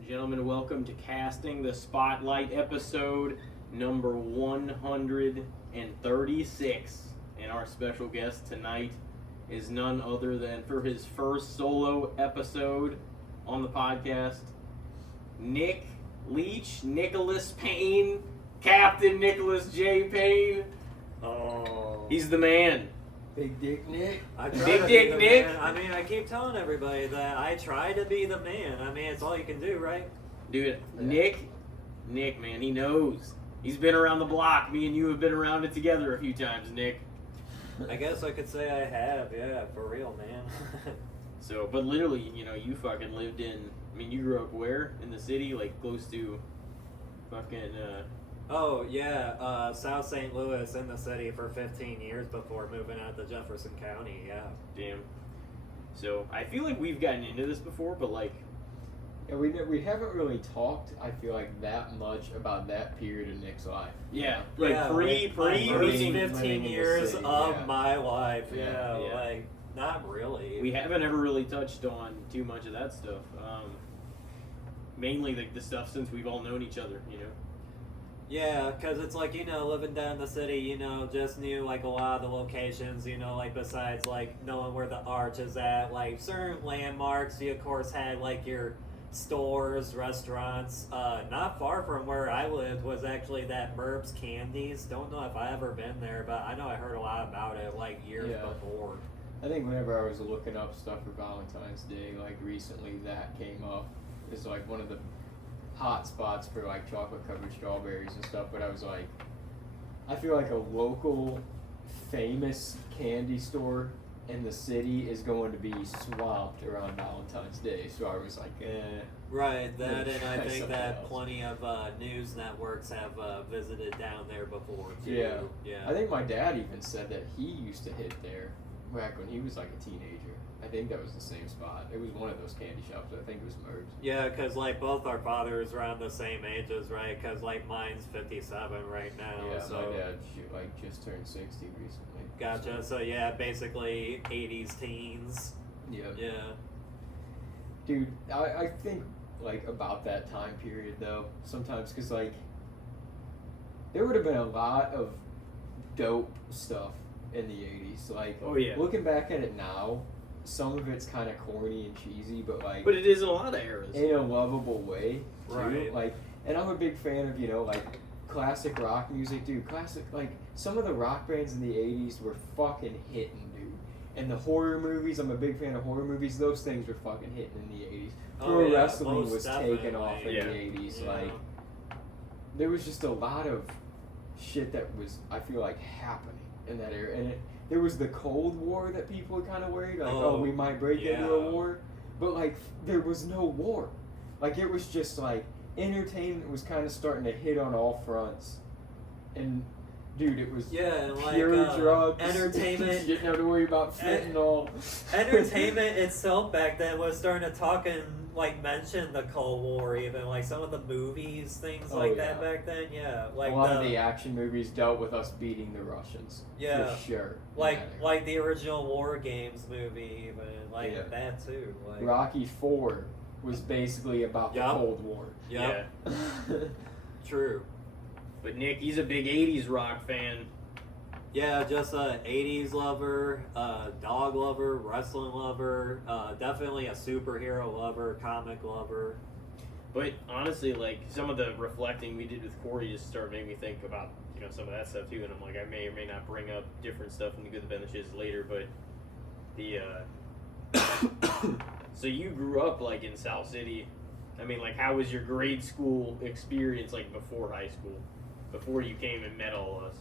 and gentlemen, welcome to Casting the Spotlight episode number 136. And our special guest tonight is none other than, for his first solo episode on the podcast, Nicholas Payne, Captain Nicholas J. Payne. Oh. He's the man. Big Dick Nick. Big Dick Nick. Man. I mean, I keep telling everybody that I try to be the man. I mean, it's all you can do, right? Dude, Nick, man, he knows. He's been around the block. Me and you have been around it together a few times, Nick. I guess I could say I have, yeah, for real, man. So, but literally, you fucking lived in, you grew up where? In the city? Like, close to fucking, Oh, yeah, South St. Louis in the city for 15 years before moving out to Jefferson County, yeah. Damn. So, I feel like we've gotten into this before, but like... Yeah, we haven't really talked, I feel like, that much about that period of Nick's life. Yeah, like yeah, pre first meeting... 15 years city, of my life, Yeah. like, not really. We haven't ever really touched on too much of that stuff. Mainly like the stuff since we've all known each other, Yeah, because it's like, living down in the city, just knew, like, a lot of the locations, like, besides, like, knowing where the arch is at, like, certain landmarks, you, of course, had, like, your stores, restaurants. Not far from where I lived was actually that Merb's Candies. Don't know if I ever been there, but I know I heard a lot about it, like, years before. I think whenever I was looking up stuff for Valentine's Day, like, recently that came up as, like, one of the hot spots for like chocolate covered strawberries and stuff, but I was like, I feel like a local famous candy store in the city is going to be swamped around Valentine's Day, so I was like, Right, that, and I try think something that else. plenty of news networks have visited down there before, too. Yeah. I think my dad even said that he used to hit there back when he was like a teenager. I think that was the same spot. It was one of those candy shops. I think it was Merb's. Yeah, because, like, both our fathers around the same ages, right? Because, like, mine's 57 right now. Yeah, so. my dad just turned 60 recently. Gotcha. So, yeah, basically 80s teens. Yeah. Yeah. Dude, I think, like, about that time period, though, sometimes, because, like, there would have been a lot of dope stuff in the 80s. Like, Oh, yeah. looking back at it now, some of it's kind of corny and cheesy, but, like, But it is in a lot of eras. in a lovable way, too. Right. Like, and I'm a big fan of, like, classic rock music, dude. Classic, like, some of the rock bands in the 80s were fucking hitting, dude. And the horror movies, I'm a big fan of horror movies. Those things were fucking hitting in the 80s. Pro yeah, wrestling most was taken off in definitely. the 80s. Yeah. Like, there was just a lot of shit that was, I feel like, happening in that era. And there was the Cold War that people were kind of worried, like, oh, we might break into a yeah. war. But, like, there was no war. Like, it was just, like, entertainment was kind of starting to hit on all fronts. And, dude, it was Yeah, like, pure drugs. entertainment. You didn't have to worry about fentanyl. Entertainment itself back then was starting to talk and, like, mention the Cold War, even. Like, some of the movies, things like that yeah. back then, yeah. Like a lot of the action movies dealt with us beating the Russians. Yeah. For sure. Like the original War Games movie, even. Like, Yeah. that, too. Like, Rocky IV was basically about the Yup. Cold War. Yep, Yeah. true. But Nick, he's a big 80s rock fan. Yeah, just a 80s lover, dog lover, wrestling lover, definitely a superhero lover, comic lover. But honestly, like, some of the reflecting we did with Corey just started making me think about, some of that stuff too. And I'm like, I may or may not bring up different stuff in the Good, the Bad, and the Shiz later. But the, so you grew up, like, in South City. I mean, like, how was your grade school experience, like, before high school? Before you came and met all of us?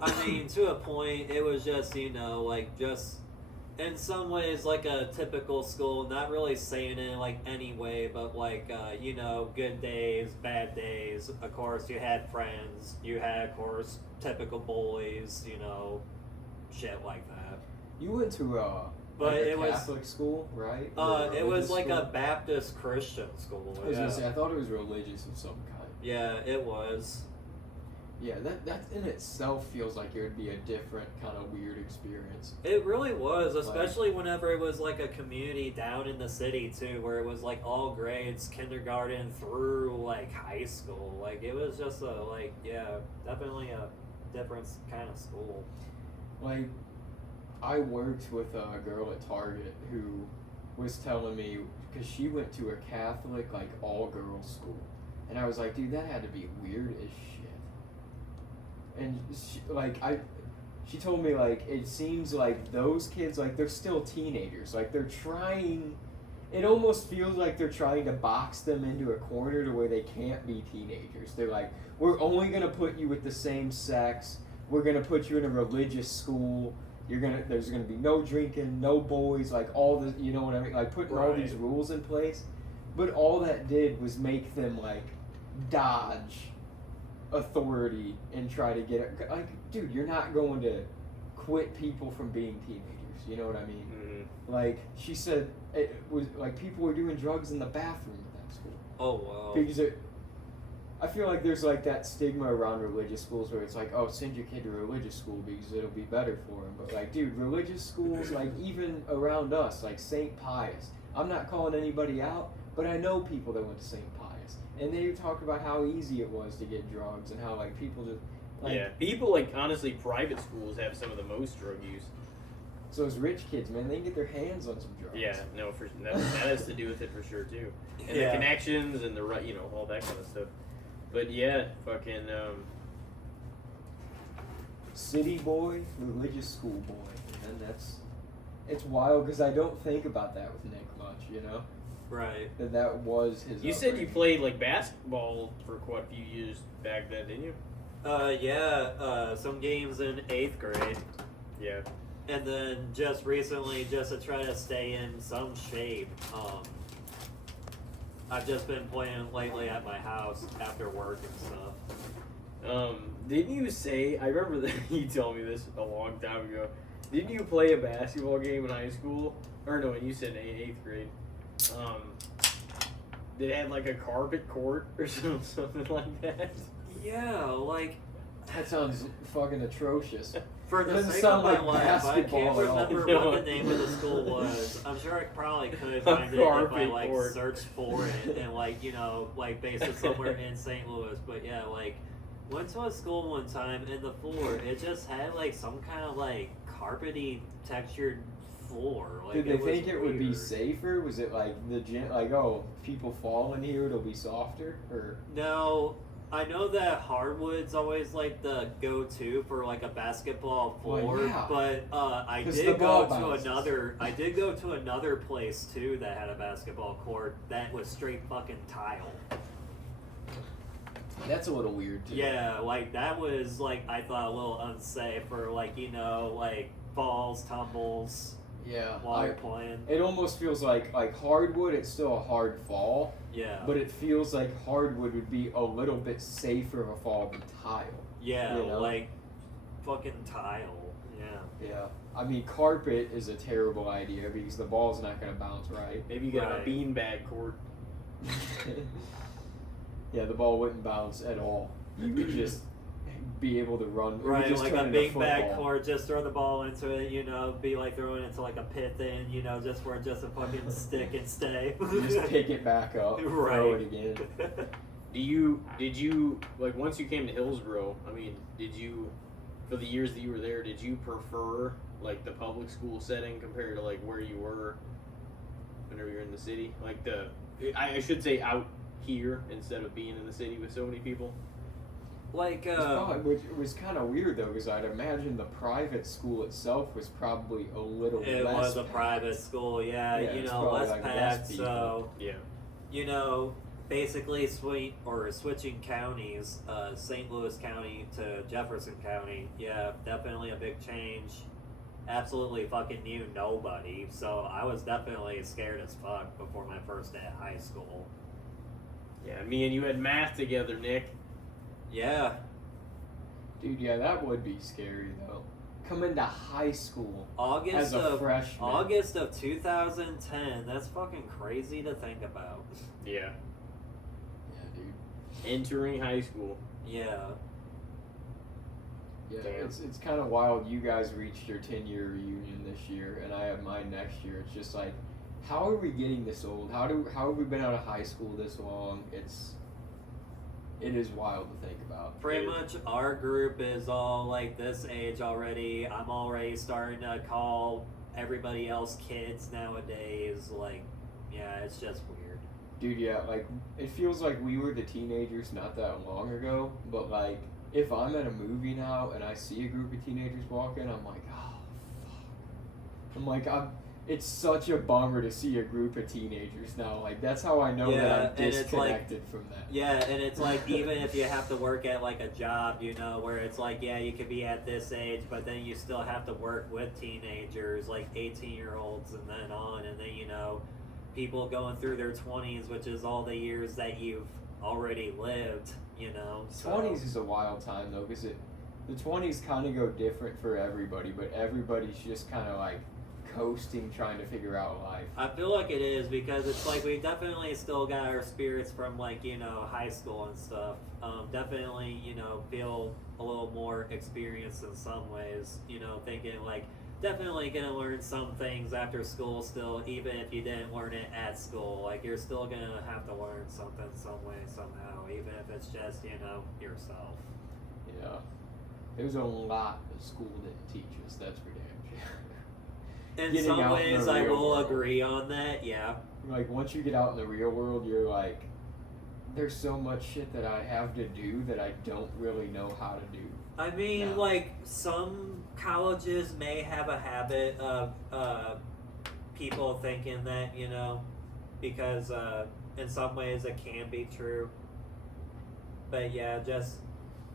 I mean, to a point, it was just, like, just in some ways like a typical school, not really saying it like any way, but like, good days, bad days. Of course, you had friends, you had, of course, typical bullies, shit like that. You went to But like a it was- Catholic school, right? It was Religious like school? a Baptist Christian school. I was Yeah, gonna say, I thought it was religious of some kind. yeah, it was. Yeah, that in itself feels like it would be a different kind of weird experience. It really was, especially whenever it was like a community down in the city too, where it was like all grades, kindergarten through like high school. Like it was just definitely a different kind of school. Like, I worked with a girl at Target who was telling me, because she went to a Catholic, like, all-girls school. And I was like, dude, that had to be weird as shit. And she told me, like, it seems like those kids, like, they're still teenagers. Like, they're trying, it almost feels like they're trying to box them into a corner to where they can't be teenagers. They're like, we're only going to put you with the same sex. We're going to put you in a religious school. There's gonna be no drinking, no boys, like all the, you know what I mean, like putting all these rules in place. But all that did was make them like dodge authority and try to get it. Like, dude, you're not going to quit people from being teenagers. You know what I mean? Mm-hmm. Like she said, it was like people were doing drugs in the bathroom at that school. Oh wow. Because I feel like there's like that stigma around religious schools where it's like, oh, send your kid to a religious school because it'll be better for him. But like, dude, religious schools, like even around us, like St. Pius. I'm not calling anybody out, but I know people that went to St. Pius, and they talked about how easy it was to get drugs and how like people just. Like, people like honestly, private schools have some of the most drug use. So those rich kids, man, they can get their hands on some drugs. Yeah, no, that has to do with it for sure too, and the connections and the all that kind of stuff. But yeah, fucking city boy, religious school boy, and it's wild because I don't think about that with Nick much, you know. Right. That was his. You said you played like basketball for quite a few years back then, didn't you? Some games in 8th grade. Yeah. And then just recently, just to try to stay in some shape, I've just been playing lately at my house after work and stuff. Didn't you say, I remember that you told me this a long time ago, didn't you play a basketball game in high school? Or no, you said 8th grade. They had like a carpet court or something like that? Yeah, like... That sounds fucking atrocious. For the sake of my life, I can't remember what the name of the school was. I'm sure I probably could find it if I like searched for it and like, you know, like based it somewhere in St. Louis. But yeah, like went to a school one time and the floor, it just had like some kind of like carpety textured floor. Like, did they think it would be safer? Was it like the gym, like, oh, people fall in here, it'll be softer? Or no. I know that hardwood's always like the go-to for like a basketball floor, but I did go to another place too that had a basketball court that was straight fucking tile. That's a little weird too. Yeah, like that was like I thought a little unsafe for like, you know, like falls, tumbles. Yeah, while you're playing. It almost feels like hardwood. It's still a hard fall. Yeah. But it feels like hardwood would be a little bit safer of a fall than tile. Yeah, you know? Like fucking tile. Yeah. Yeah. I mean, carpet is a terrible idea because the ball's not going to bounce right. Maybe you get a beanbag court. Yeah, the ball wouldn't bounce at all. You would just be able to run. Right, like a big bag court, just throw the ball into it, you know, be like throwing it into like a pit thing, you know, just for just a fucking stick and stay. Just pick it back up, throw it again. Did you, like once you came to Hillsborough, I mean, for the years that you were there, did you prefer like the public school setting compared to like where you were whenever you're in the city? Like I should say out here instead of being in the city with so many people? Like, which was kind of weird though, because I'd imagine the private school itself was probably a little less. It was a private school, yeah, you know, less like packed. So, yeah, you know, basically switching counties, St. Louis County to Jefferson County, yeah, definitely a big change. Absolutely fucking knew nobody, so I was definitely scared as fuck before my first day of high school. Yeah, me and you had math together, Nick. Yeah. Dude, yeah, that would be scary though. Come into high school as a freshman. August of 2010. That's fucking crazy to think about. Yeah. Yeah, dude. Entering high school. Yeah. Yeah, Damn. it's kind of wild. You guys reached your 10-year reunion this year, and I have mine next year. It's just like, how are we getting this old? How have we been out of high school this long? It is wild to think about. Pretty much our group is all like this age already. I'm already starting to call everybody else kids nowadays. Like, yeah, it's just weird. Dude, yeah, like, it feels like we were the teenagers not that long ago, but like, if I'm at a movie now and I see a group of teenagers walking, I'm like, oh, fuck. I'm like, it's such a bummer to see a group of teenagers now. Like, that's how I know that I'm disconnected from that. Yeah, and it's like, even if you have to work at like a job, you know, where it's like, yeah, you could be at this age, but then you still have to work with teenagers, like 18-year-olds and then on, and then, you know, people going through their 20s, which is all the years that you've already lived, you know. So. 20s is a wild time, though, because the 20s kind of go different for everybody, but everybody's just kind of like coasting, trying to figure out life. I feel like it is, because it's like we definitely still got our spirits from, like, you know, high school and stuff. Definitely, you know, feel a little more experienced in some ways, you know, thinking like definitely gonna learn some things after school still, even if you didn't learn it at school. Like, you're still gonna have to learn something some way, somehow, even if it's just, you know, yourself. Yeah. There's a lot that school didn't teach us, that's for damn sure. In Getting some out in ways, the I real will world. agree on that, yeah. Like, once you get out in the real world, you're like, there's so much shit that I have to do that I don't really know how to do. I mean, No. like, some colleges may have a habit of people thinking that, you know, because in some ways it can be true. But yeah, just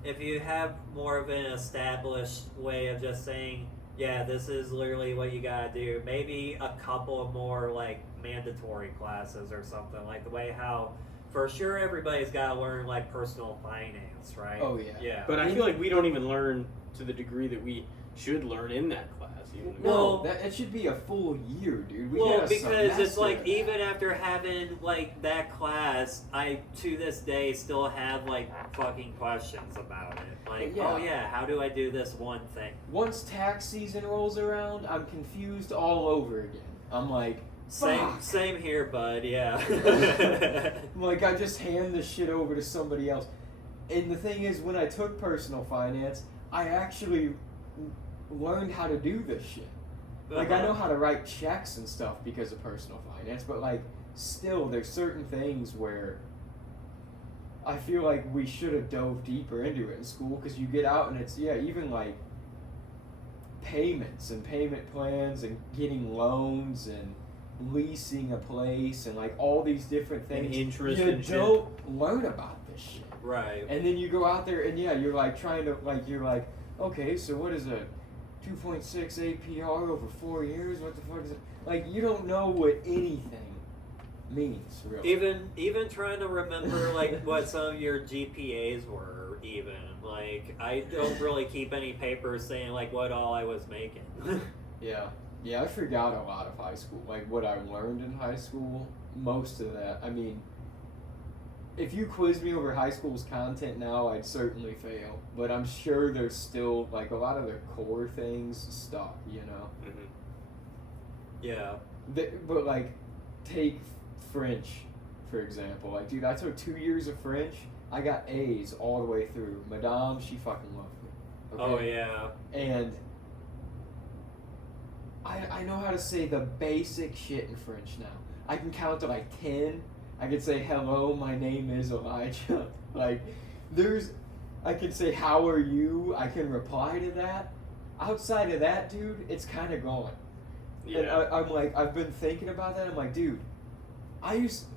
if you have more of an established way of just saying, yeah, this is literally what you gotta do, maybe a couple more, like, mandatory classes or something, like the way how, for sure, everybody's gotta learn, like, personal finance, right? Oh, yeah. Yeah. But I feel like we don't even learn to the degree that we should learn in that class. Even. Well- It should be a full year, dude. We Well, got a because it's semester like, of that. even after having, like, that class, I, to this day, still have, like, fucking questions about it. Like, Yeah. oh yeah, how do I do this one thing? Once tax season rolls around, I'm confused all over again. I'm like, fuck. Same here, bud, yeah. I'm like, I just hand this shit over to somebody else. And the thing is, when I took personal finance, I actually learned how to do this shit. Like, I know how to write checks and stuff because of personal finance, but, like, still, there's certain things where I feel like we should have dove deeper into it in school, because you get out and it's, yeah, even, like, payments and payment plans and getting loans and leasing a place and, like, all these different things. And interest you and shit. don't learn about this shit. Right. And then you go out there and, yeah, you're, like, trying to, like, you're like, okay, so what is a 2.6 APR over 4 years? What the fuck is it? Like, you don't know what anything means, really. Even trying to remember, like, what some of your GPAs were, even. Like, I don't really keep any papers saying, like, what all I was making. Yeah. Yeah, I forgot a lot of high school. Like, what I learned in high school, most of that. I mean, if you quizzed me over high school's content now, I'd certainly fail. But I'm sure there's still, like, a lot of the core things stuck, you know? Mhm. Yeah. But, like, take French, for example. Like, dude, I took 2 years of French. I got A's all the way through. Madame, she fucking loved me. Oh, Okay? yeah. And I know how to say the basic shit in French now. I can count to, like, 10. I can say, hello, my name is Elijah. Like, I can say, how are you? I can reply to that. Outside of that, dude, it's kind of gone. Yeah. And I'm like, I've been thinking about that. I'm like, dude,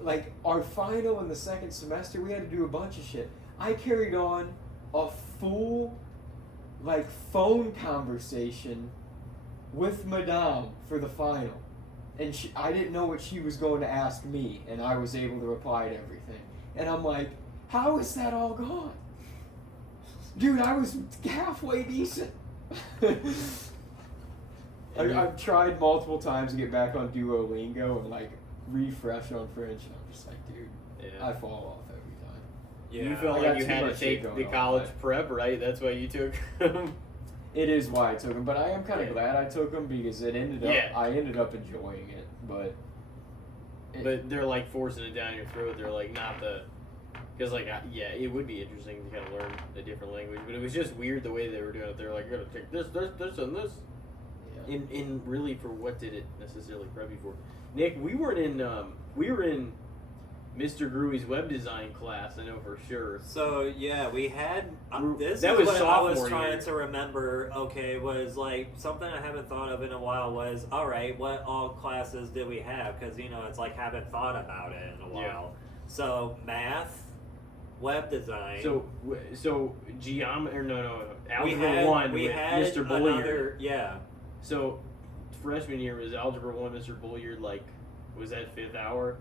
like, our final in the second semester, we had to do a bunch of shit. I carried on a full, like, phone conversation with Madame for the final. And I didn't know what she was going to ask me, and I was able to reply to everything. And I'm like, how is that all gone? Dude, I was halfway decent. I've tried multiple times to get back on Duolingo and, like, refresh on French, and I'm just like, dude, Yeah. I fall off every time. Yeah. You felt I got like you too had to much shit take going the on, college but- prep, right? That's why you took. It is why I took them, but I am kind of Yeah. glad I took them because it ended up. Yeah. I ended up enjoying it, but. But they're like forcing it down your throat. They're like not the, because like yeah, it would be interesting to kind of learn a different language, but it was just weird the way they were doing it. They're like, you're gonna take this, and this. Yeah. In really, for what did it necessarily prep you for? Nick, we were in Mr. Gruey's web design class. I know for sure. So yeah, we had this. That is was what I was sophomore trying year. to remember. Okay, was like something I haven't thought of in a while. Was all right. What all classes did we have? Because it's like haven't thought about it in a while. Yeah. So math, web design. So geometry or no we algebra had 1 we with had Mr. Bulliard. another yeah. So freshman year was algebra 1, Mr. Bulliard. Like, was that 5th hour?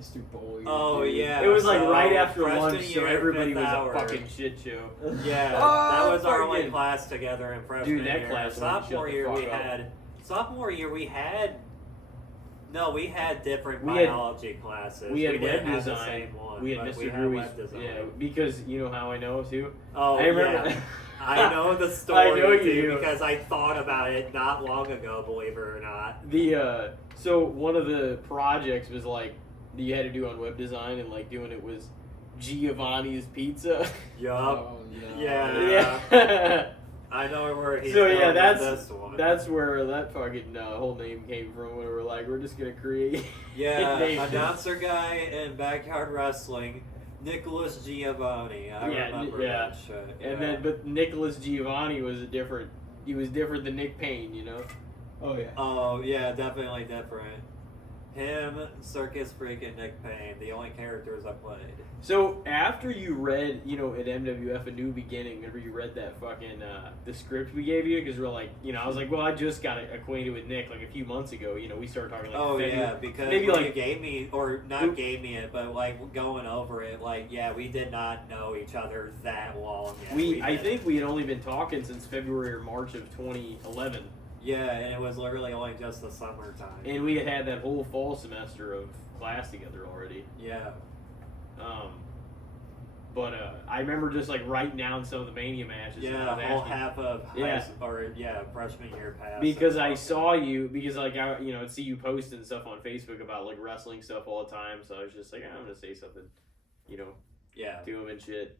Mr. Bulliard. Oh dude. yeah. It was like so right after freshman lunch, so year, everybody 5th was hour. a fucking shit show. Yeah, Oh, that was our only fucking- class together in freshman Dude, that year. class wouldn't Sophomore shut the year fuck we up. had. Sophomore year we had. No, we had different We had- biology classes. We had didn't web have the design. same one, We had but Mr. we had Gruey's. web design. Yeah, because you know how I know too. Oh, I remember. yeah. I know the story I know you too, do. because I thought about it not long ago. Believe it or not. So one of the projects was like that you had to do on web design, and like doing it was Giovanni's Pizza. Yup. Oh, no. Yeah. Yeah. I know where he's So, going yeah, with that's- this one. That's where that fucking whole name came from. When we were like, we're just gonna create. Yeah, names. announcer guy in backyard wrestling, Nicholas Giovanni. I Yeah, remember yeah. that shit. And yeah. then, but Nicholas Giovanni was different. He was different than Nick Payne, you know. Oh yeah. Oh yeah, definitely different. Him, Circus Freak, and Nick Payne, the only characters I played. So after you read, at MWF A New Beginning, whenever you read that fucking the script we gave you, because we're like, I was like, well, I just got acquainted with Nick like a few months ago. We started talking like. Oh February. yeah, because maybe when like- you gave me, or not gave me it, but like going over it, like yeah, we did not know each other that long yet. I think we had only been talking since February or March of 2011, Yeah, and it was literally only just the summertime. and we had had that whole fall semester of class together already. Yeah. But I remember just like writing down some of the Mania matches. and I Yeah, was whole asking- half of Yeah. freshman year passed. Because I saw you, because like I'd see you posting stuff on Facebook about like wrestling stuff all the time, so I was just like, I'm gonna say something, Yeah. to him and shit.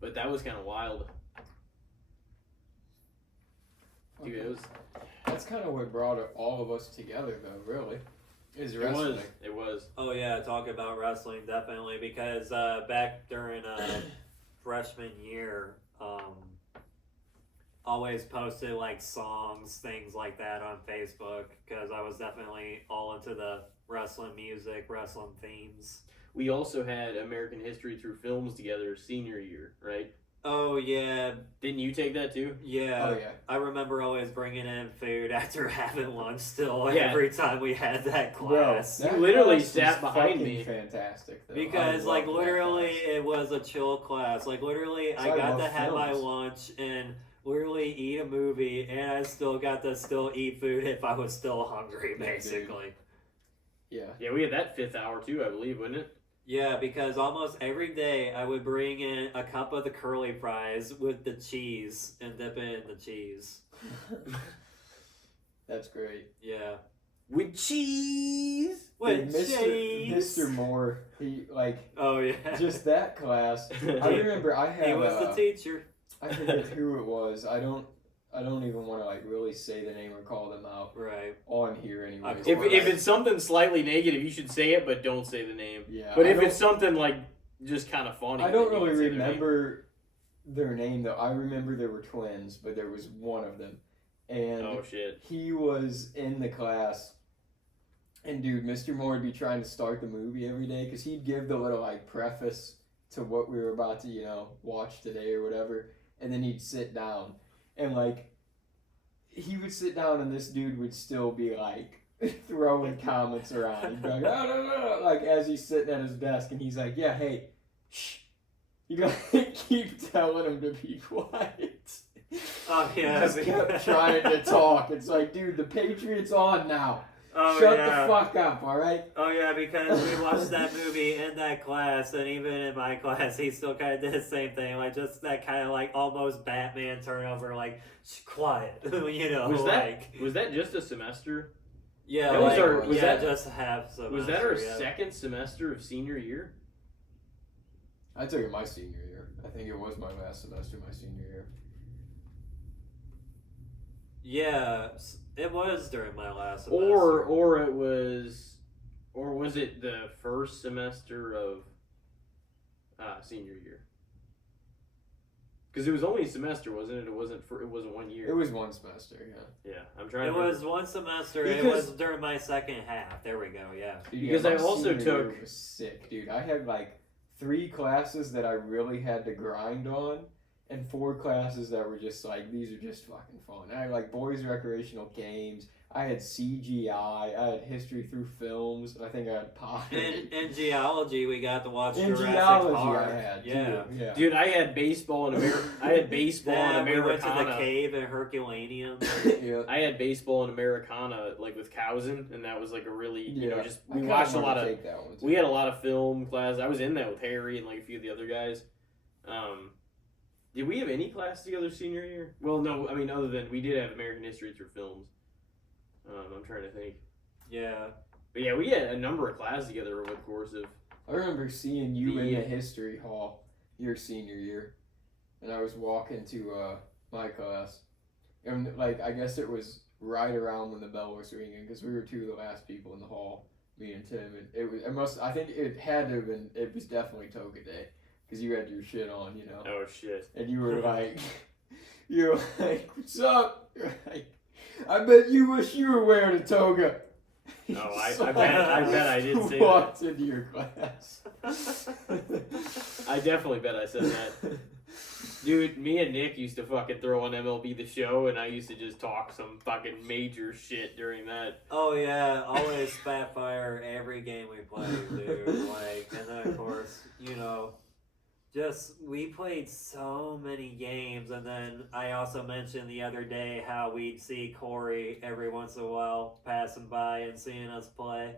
But that was kind of wild, dude. It was. That's kind of what brought all of us together, though. Really, is wrestling. It was. Oh yeah, talk about wrestling definitely because back during freshman year, always posted like songs, things like that on Facebook because I was definitely all into the wrestling music, wrestling themes. We also had American History through films together senior year, right? Oh yeah, Didn't you take that too? yeah. Oh yeah. I remember always bringing in food after having lunch still Yeah. every time we had that class. You literally class sat was behind fucking me. Fantastic. Though. Because I like loved that literally class. it was a chill class. Like literally So I I got love to have my films. lunch and literally eat a movie and I still got to still eat food if I was still hungry Yeah, dude. basically. Yeah. Yeah, we had that 5th hour too, I believe, wasn't it? Yeah, because almost every day I would bring in a cup of the curly fries with the cheese and dip it in the cheese. That's great. Yeah. With cheese. With Dude, cheese. Mr. Moore, he like Oh yeah. just that class. I remember I had. He was the teacher. I forget who it was. I don't even want to like really say the name or call them out Right. on here anyway. Of If, course. if it's something slightly negative, you should say it, but don't say the name. yeah, But I if don't- it's something like just kind of funny, I don't then you really can say their name. remember their name though. I remember there were twins, but there was one of them, and Oh shit! he was in the class. And dude, Mr. Moore would be trying to start the movie every day because he'd give the little like preface to what we were about to watch today or whatever, and then he'd sit down and like he would sit down and this dude would still be like throwing comments around. He'd be like, "Oh, no, no," like as he's sitting at his desk, and he's like, "Yeah, hey, shh." You gotta keep telling him to be quiet. Oh yeah. He just kept trying to talk. It's like, dude, the Patriots on now. Oh, Shut yeah. the fuck up, all right? Oh yeah, because we watched that movie in that class, and even in my class, he still kind of did the same thing, like just that kind of like almost Batman turnover, like quiet, you know, Was that just a semester? yeah, That was like, our- was yeah, that- just half semester. Was that our yeah. second semester of senior year? I took it my senior year. I think it was my last semester, my senior year. Yeah, it was during my last semester. Or was it the first semester of senior year? Because it was only a semester, wasn't it? It wasn't 1 year. It was one semester, yeah. Yeah, I'm trying. It to was one semester. It Because- was during my second half. There we go. Yeah. Dude, Because my I also senior year took- was sick, dude. I had like 3 classes that I really had to grind on, and 4 classes that were just like, these are just fucking fun. I had like boys recreational games. I had CGI. I had history through films. I think I had pottery. In geology, we got to watch In Jurassic geology, Park. I had yeah. too. Yeah. Dude, I had baseball in America. I had baseball in We went to the Americana. cave in Herculaneum. Yeah. I had baseball in Americana, like with Cousin, and that was like a really, you know, just I we kinda watched a wanted lot to of. take that one, too. We had a lot of film class. I was in that with Harry and like a few of the other guys. Did we have any class together senior year? Well, no. I mean, other than we did have American history through films. I'm trying to think. Yeah. But yeah, we had a number of classes together over the course of. I remember seeing you in The- the history hall your senior year, and I was walking to my class, and like I guess it was right around when the bell was ringing because we were 2 of the last people in the hall, me and Tim, and I think it had to have been, it was definitely toga day because you had your shit on, you know, Oh shit! and you were like, what's up? You're like, I bet you wish you were wearing a toga. Oh, I So bet I did say walked into your class. I definitely bet I said that. Dude, me and Nick used to fucking throw on MLB The Show, and I used to just talk some fucking major shit during that. Oh yeah, always spat fire every game we played, dude. Like, and then of course, you know, just we played so many games, and then I also mentioned the other day how we'd see Corey every once in a while passing by and seeing us play.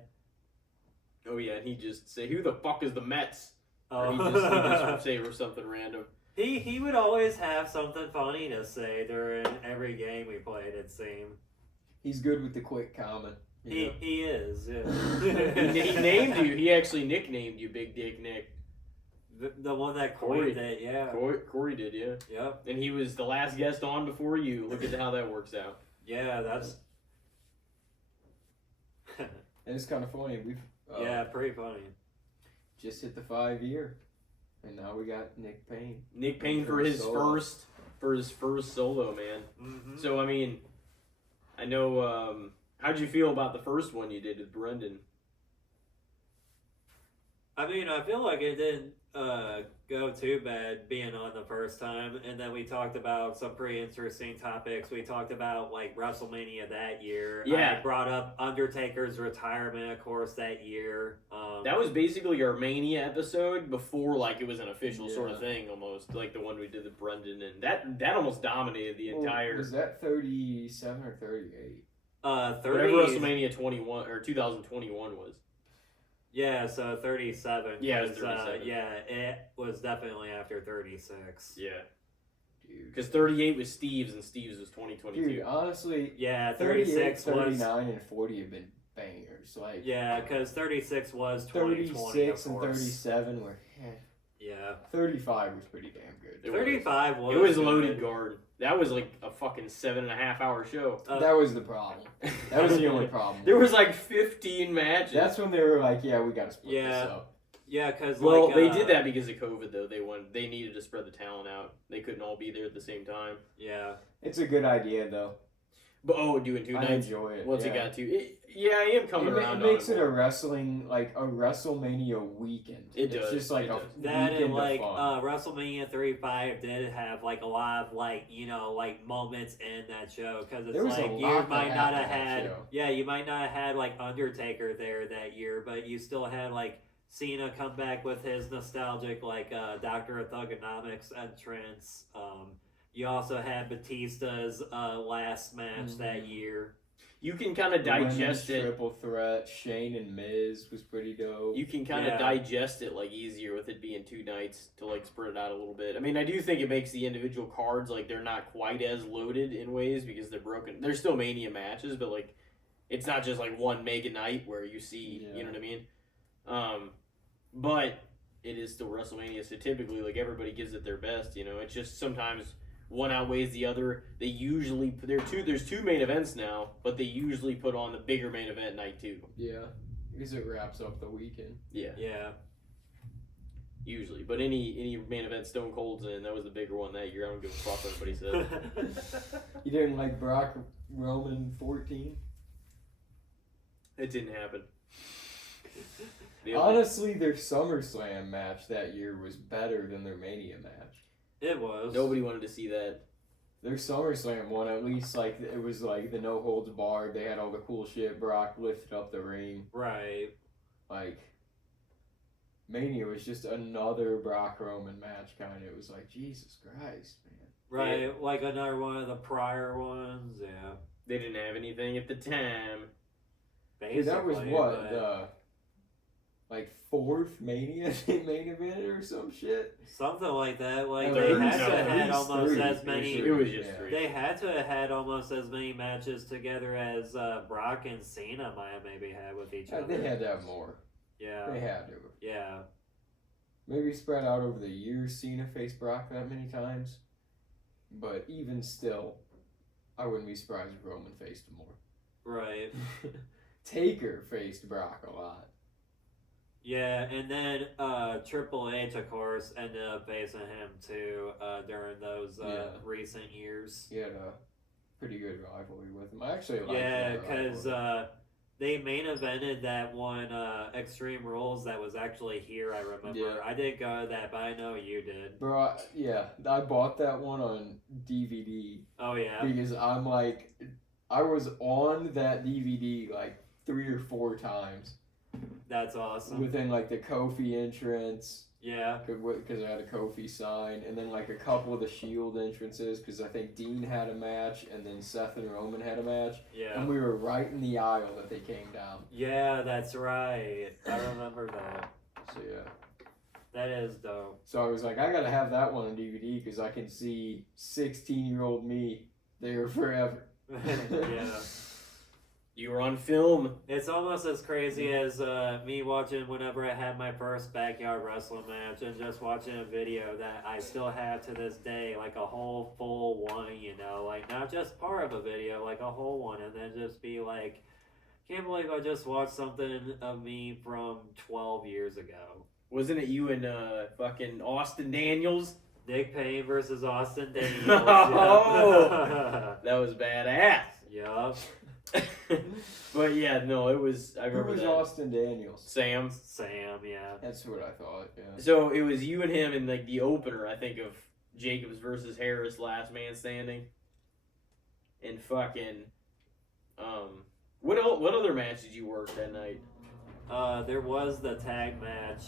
Oh yeah, and he'd just say, "Who the fuck is the Mets?" Or Oh, he'd just say or something random. he would always have something funny to say during every game we played. It seemed He's good with the quick comment. You know? he is. Yeah. He named you. He actually nicknamed you Big Dick Nick. The one that Corey. coined it, yeah. Corey did, yeah. Yep. And he was the last guest on before you. Look at how that works out. Yeah, that's. And it's kind of funny. We've Yeah, pretty funny. just hit the 5-year, and now we got Nick Payne. Nick Payne for his first solo, man. Mm-hmm. So I mean, I know. How'd you feel about the first one you did with Brendan? I mean, I feel like it didn't go too bad being on the first time, and then we talked about some pretty interesting topics. We talked about like WrestleMania that year. Yeah. I brought up Undertaker's retirement, of course, that year. That was basically our Mania episode before like it was an official sort of Yeah. thing, almost like the one we did with Brendan, and that almost dominated the entire. Was that 37 or 38? 30. Whatever WrestleMania 21 or 2021 was. Yeah, so 37. Yeah, it was 'cause, 37. yeah, it was definitely after 36. Yeah, Dude. because 38 was Steve's and Steve's was 2022. Dude, honestly, Yeah, 38, 36 was. 39, and 40 have been bangers. Like, Yeah, because 36 was 2020, 36 of and course. 37 were. Yeah. 35 was pretty damn good. It 35 was. It was good. loaded guard. That was like a fucking 7.5 hour show. That was the problem. That was the only problem. There was like 15 matches. That's when they were like, yeah, we gotta split Yeah. this up. Yeah, because Well, like, they did that because of COVID though. They needed to spread the talent out. They couldn't all be there at the same time. Yeah. It's a good idea, though. But doing 2 I nights. enjoy it. What's yeah. it got to? Yeah, I am coming around. It makes on it a wrestling, like a WrestleMania weekend. It It's does, just like it a does. That weekend and like of fun. WrestleMania 35 did have like a lot of like, you know, like moments in that show because it's There was a like you lot that might not happened have in that had show. yeah, you might not have had like Undertaker there that year, but you still had like Cena come back with his nostalgic like Doctor of Thugonomics entrance. You also had Batista's last match that year. you can kind of digest it. Triple threat, Shane and Miz was pretty dope. You can kind of digest it like easier with it being 2 nights to like spread it out a little bit. I mean, I do think it makes the individual cards like they're not quite as loaded in ways because they're broken. There's still Mania matches, but like it's not just like one mega night where you see, you know what I mean? But it is still WrestleMania, so typically like everybody gives it their best. You know, it's just sometimes one outweighs the other. They usually there's 2 main events now, but they usually put on the bigger main event night 2. Yeah, because it wraps up the weekend. Yeah. Yeah. Usually, but any main event Stone Cold's in, that was the bigger one that year. I don't give a fuck what anybody said. You didn't like Brock Roman 14? It didn't happen. Honestly, their SummerSlam match that year was better than their Mania match. It was. Nobody wanted to see that. Their SummerSlam one, at least, like, it was like the no holds barred. They had all the cool shit. Brock lifted up the ring. Right. Like, Mania was just another Brock Roman match, kind of. It was like, Jesus Christ, man. Right, Yeah. like another one of the prior ones, yeah. They didn't have anything at the time. Dude, that was Basically, what, but the, like, 4th Mania main event or some shit? something like that. Like Third, they had no, to at have had least almost 3, as many. It was just Yeah. 3. They had to have had almost as many matches together as Brock and Cena might have maybe had with each other. They had to have more. Yeah. They had to. Yeah. Maybe spread out over the years, Cena faced Brock that many times. But even still, I wouldn't be surprised if Roman faced him more. Right. Taker faced Brock a lot. Yeah, and then Triple H, of course, ended up facing him too during those recent years. He had a pretty good rivalry with him. I actually like Yeah, that because rivalry. they main evented that one Extreme Rules that was actually here, I remember. Yeah. I didn't go to that, but I know you did. Bro, I bought that one on DVD Oh, yeah? because I'm like, I was on that DVD like 3 or 4 times That's awesome. within like the Kofi entrance. Yeah. Because I had a Kofi sign, and then like a couple of the Shield entrances, because I think Dean had a match, and then Seth and Roman had a match, Yeah. and we were right in the aisle that they came down. Yeah, that's right. I remember that. So yeah. That is dope. So I was like, I gotta have that one on DVD because I can see 16-year-old me there forever. Yeah. You were on film. It's almost as crazy as me watching whenever I had my first backyard wrestling match and just watching a video that I still have to this day, like a whole full one, you know, like not just part of a video, like a whole one, and then just be like, can't believe I just watched something of me from 12 years ago. Wasn't it you and fucking Austin Daniels? Nick Payne versus Austin Daniels. Oh! That was badass. Yup. But yeah, no, it was. I Who remember was that. Austin Daniels? Sam. Sam, yeah. That's what I thought, yeah. So it was you and him in like the opener, I think, of Jacobs versus Harris, Last Man Standing. And fucking, what other match did you work that night? There was the tag match.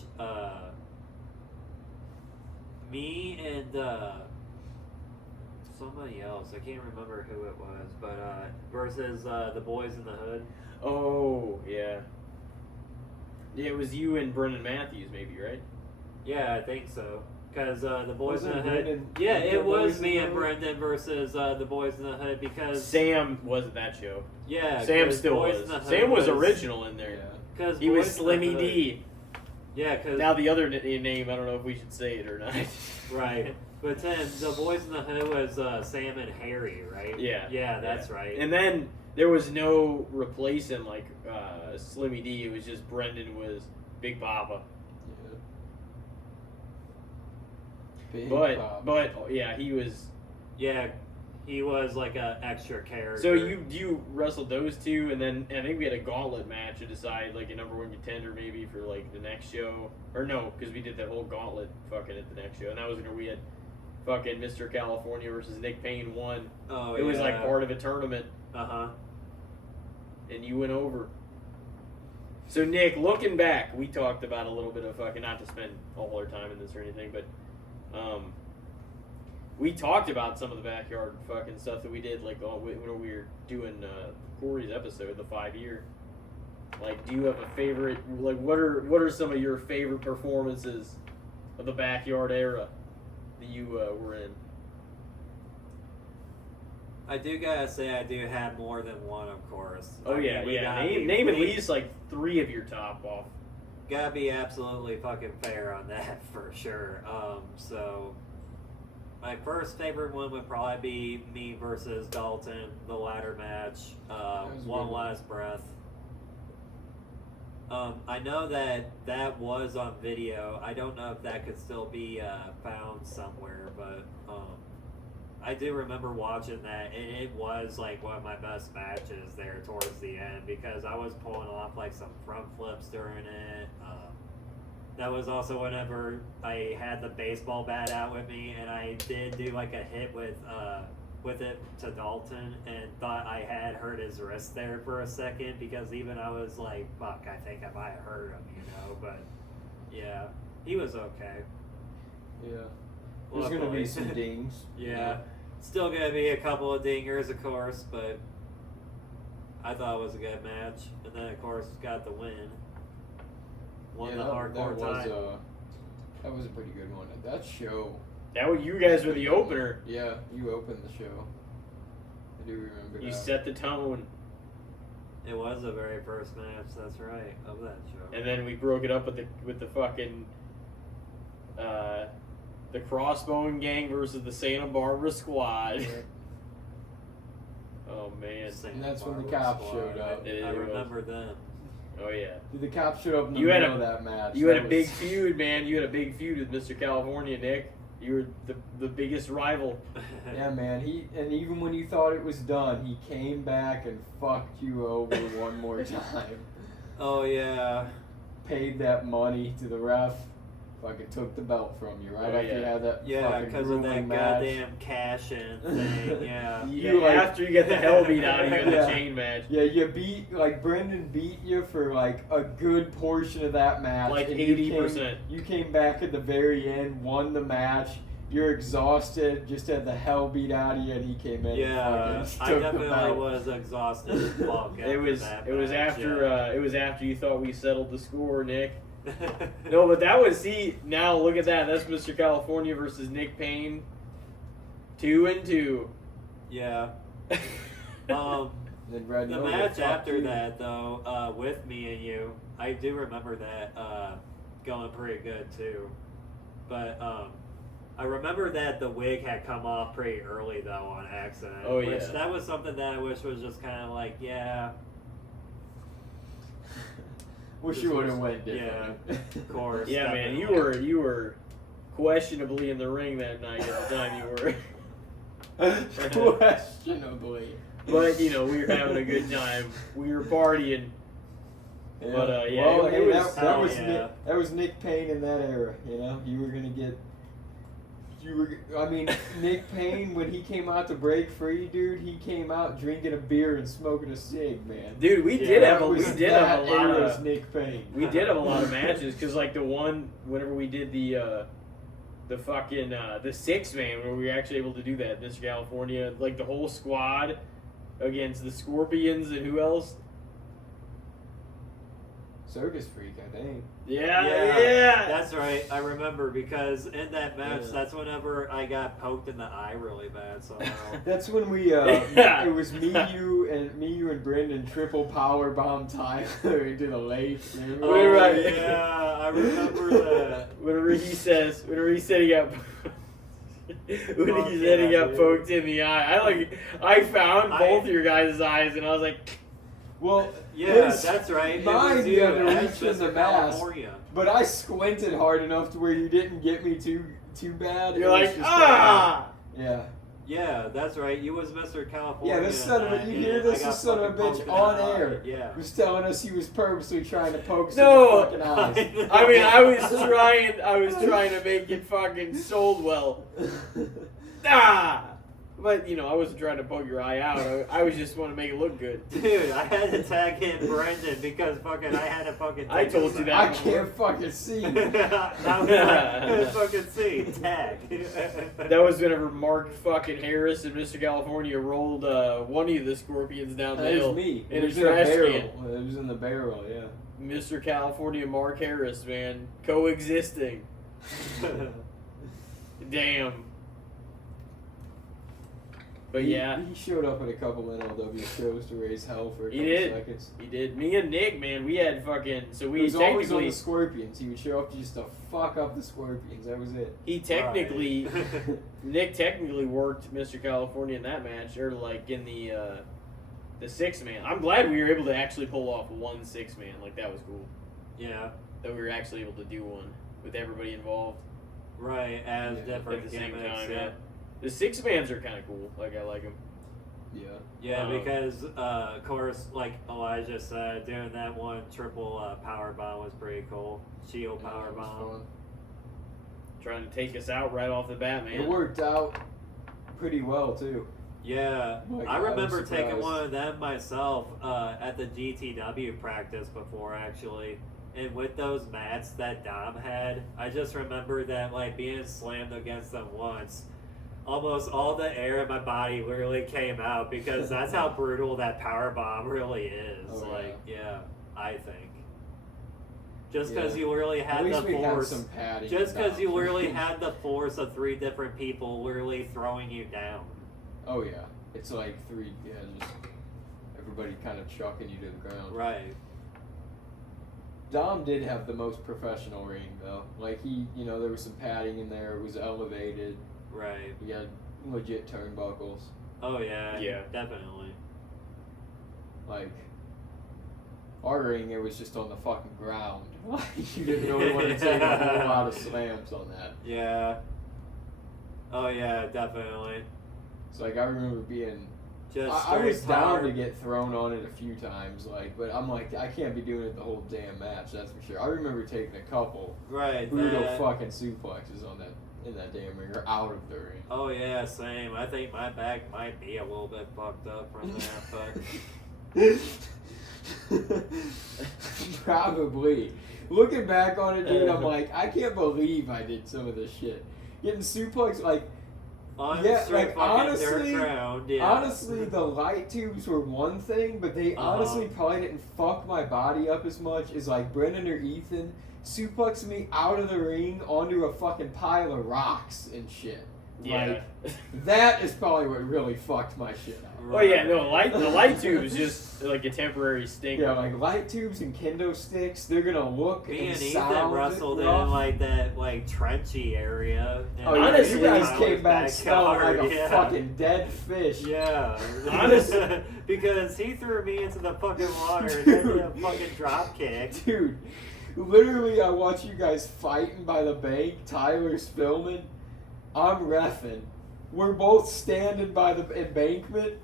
Me and somebody else. I can't remember who it was, but versus the Boys in the Hood. Oh yeah. Yeah, it was you and Brendan Matthews, maybe, right? Yeah, I think so. Because the Boys in Wasn't the Hood. Brendan- Yeah, the it was Boys me in the and Hood? Brendan versus the Boys in the Hood because Sam was at that show. yeah, Sam 'cause still Boys was. in the Hood Sam was original in there. Yeah. Because He was Slimmy D. Yeah, because Now the other name, I don't know if we should say it or not. right. But then the Boys in the Hood was Sam and Harry, right? Yeah. Yeah, that's right. And then there was no replacing like Slimmy D. It was just Brendan was Big Papa. Big But Papa. yeah, he was. Yeah, he was like an extra character. So you wrestled those two, and then I think we had a gauntlet match to decide like a number one contender maybe for like the next show, or no, because we did that whole gauntlet fucking at the next show, and that was where we had fucking Mr. California versus Nick Payne won. Oh, It was like part of a tournament, Uh-huh. and you went over. So Nick, looking back, we talked about a little bit of fucking, not to spend all our time in this or anything, but we talked about some of the backyard fucking stuff that we did, like when we were doing Corey's episode, the 5-year. Like, do you have a favorite? Like, what are some of your favorite performances of the backyard era that you were in? I do gotta say, I do have more than one, of course. Oh, yeah. Name at least, like, 3 of your top off. Gotta be absolutely fucking fair on that, for sure. So, my first favorite one would probably be me versus Dalton, the ladder match, One Last Breath. I know that was on video. I don't know if that could still be found somewhere, but I do remember watching that, and it was like one of my best matches there towards the end because I was pulling off like some front flips during it. That was also whenever I had the baseball bat out with me, and I did do like a hit with it to Dalton, and thought I had hurt his wrist there for a second because even I was like, fuck, I think I might have hurt him, you know. But yeah, he was okay. Yeah. There's going to be some dings. Yeah. Still going to be a couple of dingers, of course, but I thought it was a good match. And then, of course, got the win. Won the hardcore title. That was a pretty good one. That show. You guys were the opener. Yeah, you opened the show. I do remember that. You set the tone. It was the very first match, that's right, of that show. And then we broke it up with the fucking the Crossbone Gang versus the Santa Barbara Squad. Oh man! And that's when the cops showed up. I remember them. Oh yeah. The cops showed up in the middle of that match. You had a big feud, man. You had a big feud with Mr. California, Nick. You were the biggest rival. Yeah, man. And even when you thought it was done, he came back and fucked you over one more time. Oh yeah. Paid that money to the ref. Fucking took the belt from you right after you had that. Yeah, because of that goddamn cash-in thing. Yeah. After you get the hell beat out of you in the chain match. Yeah, Brendan beat you for like a good portion of that match. Like 80%. You came back at the very end, won the match. You're exhausted, just had the hell beat out of you, and he came in. Yeah, and I definitely was exhausted as fuck. It was after you thought we settled the score, Nick. No, but that was, now look at that. That's Mr. California versus Nick Payne. 2-2. Yeah. The match after that, though, with me and you, I do remember that going pretty good, too. But I remember that the wig had come off pretty early, though, on accident. Oh, yeah. Which, that was something that I wish was just kind of like, yeah... Wish you would have went different. Yeah, of course. Yeah, man, you were questionably in the ring that night at the time you were. Questionably. But, we were having a good time. We were partying. Yeah. But, that was Nick Payne in that era, You were going to get... Nick Payne, when he came out to break free, dude, he came out drinking a beer and smoking a cig, man. Dude, we did have a lot of Nick Payne. We did have a lot of matches because, like, the one whenever we did the fucking the 6-man where we were actually able to do that, Mr. California, like the whole squad against the Scorpions and who else? Circus Freak, I think. Yeah. That's right. I remember because in that match, that's whenever I got poked in the eye really bad somehow. That's when we. It was me, you, and Brendan triple power bomb Tyler into the lake. Oh yeah, I remember that. Whenever he said he got. When he said he got poked in the eye, I found both your guys' eyes and I was like. Well, yeah, that's right. Mine, you had to reach in the mask, California. But I squinted hard enough to where you didn't get me too bad. You're like, ah! Yeah. Yeah, that's right. You was Mr. California. Yeah, this son of a, you hear this son of a bitch on air. Yeah. Was telling us he was purposely trying to poke some fucking eyes. I mean, I was trying to make it fucking sold well. Ah! But, you know, I wasn't trying to poke your eye out. I was just want to make it look good. Dude, I had to tag in Brendan because fucking I had to fucking. I told you that. I can't fucking see. I couldn't fucking see. Tag. That was whenever Mark fucking Harris and Mr. California rolled one of the scorpions down the That hill. was me. In It a was in a trash barrel. can. It was in the barrel, yeah. Mr. California, Mark Harris, man. Coexisting. Damn. But yeah. He showed up at a couple NLW shows to raise hell for a He couple did. seconds. He did. Me and Nick, man, we had fucking. So He we was always on technically. the Scorpions. He would show up just to fuck up the Scorpions. That was it. He technically. Right. Nick technically worked Mr. California in that match, or like in the 6-man. I'm glad we were able to actually pull off one 6-man. Like, that was cool. Yeah. That we were actually able to do one with everybody involved Right. As Yeah, different at the same gimmicks. time. Yeah. Yeah. The 6-mans are kind of cool. Like, I like them. Yeah. Yeah, Um, because of course, like Elijah said, doing that one triple power bomb was pretty cool. Shield power That was bomb. fun. Trying to take us out right off the bat, man. It worked out pretty well too. Yeah, Like, I I was remember taking surprised. one of them myself at the GTW practice before, actually. And with those mats that Dom had, I just remember that like being slammed against them once. Almost all the air in my body literally came out because that's how brutal that power bomb really is. Oh, yeah. Like, yeah, I think. Just because Yeah. you literally At had least the we had force. some padding. Just because down. you literally had the force of 3 different people literally throwing you down. Oh yeah, it's like 3. Yeah, just everybody kind of chucking you to the ground. Right. Dom did have the most professional ring though. Like there was some padding in there. It was elevated. Right. He had legit turnbuckles. Oh yeah. Yeah. Definitely. Like our ring, it was just on the fucking ground. Like you didn't really want to take a whole lot of slams on that. Yeah. Oh yeah, definitely. So like I remember being. Just I was straight down power. to get thrown on it a few times, like, but I'm like, I can't be doing it the whole damn match. That's for sure. I remember taking a couple Right. brutal that- fucking suplexes on that in that damn ring or out of the ring. Oh yeah, same. I think my back might be a little bit fucked up from that, but Probably. Looking back on it, dude, I'm like, I can't believe I did some of this shit. Getting suplexed, like, on Yeah, straight like, fucking honestly- dirt ground. Yeah. honestly, the light tubes were one thing, but they honestly probably didn't fuck my body up as much as, like, Brendan or Ethan suplexed me out of the ring onto a fucking pile of rocks and shit. Yeah. Like, that is probably what really fucked my shit up. Oh yeah, no, the light tube is just like a temporary stinger. Yeah, like light tubes and kendo sticks, they're gonna look Me and and Ethan sound wrestled rough. in like that like trenchy area. And Oh, yeah, Honestly, you guys I came was back smelling like a yeah. fucking dead fish. Yeah. Honestly. Because he threw me into the fucking water and then did a fucking drop kick. Dude, literally, I watch you guys fighting by the bank. Tyler's filming. I'm reffing. We're both standing by the embankment,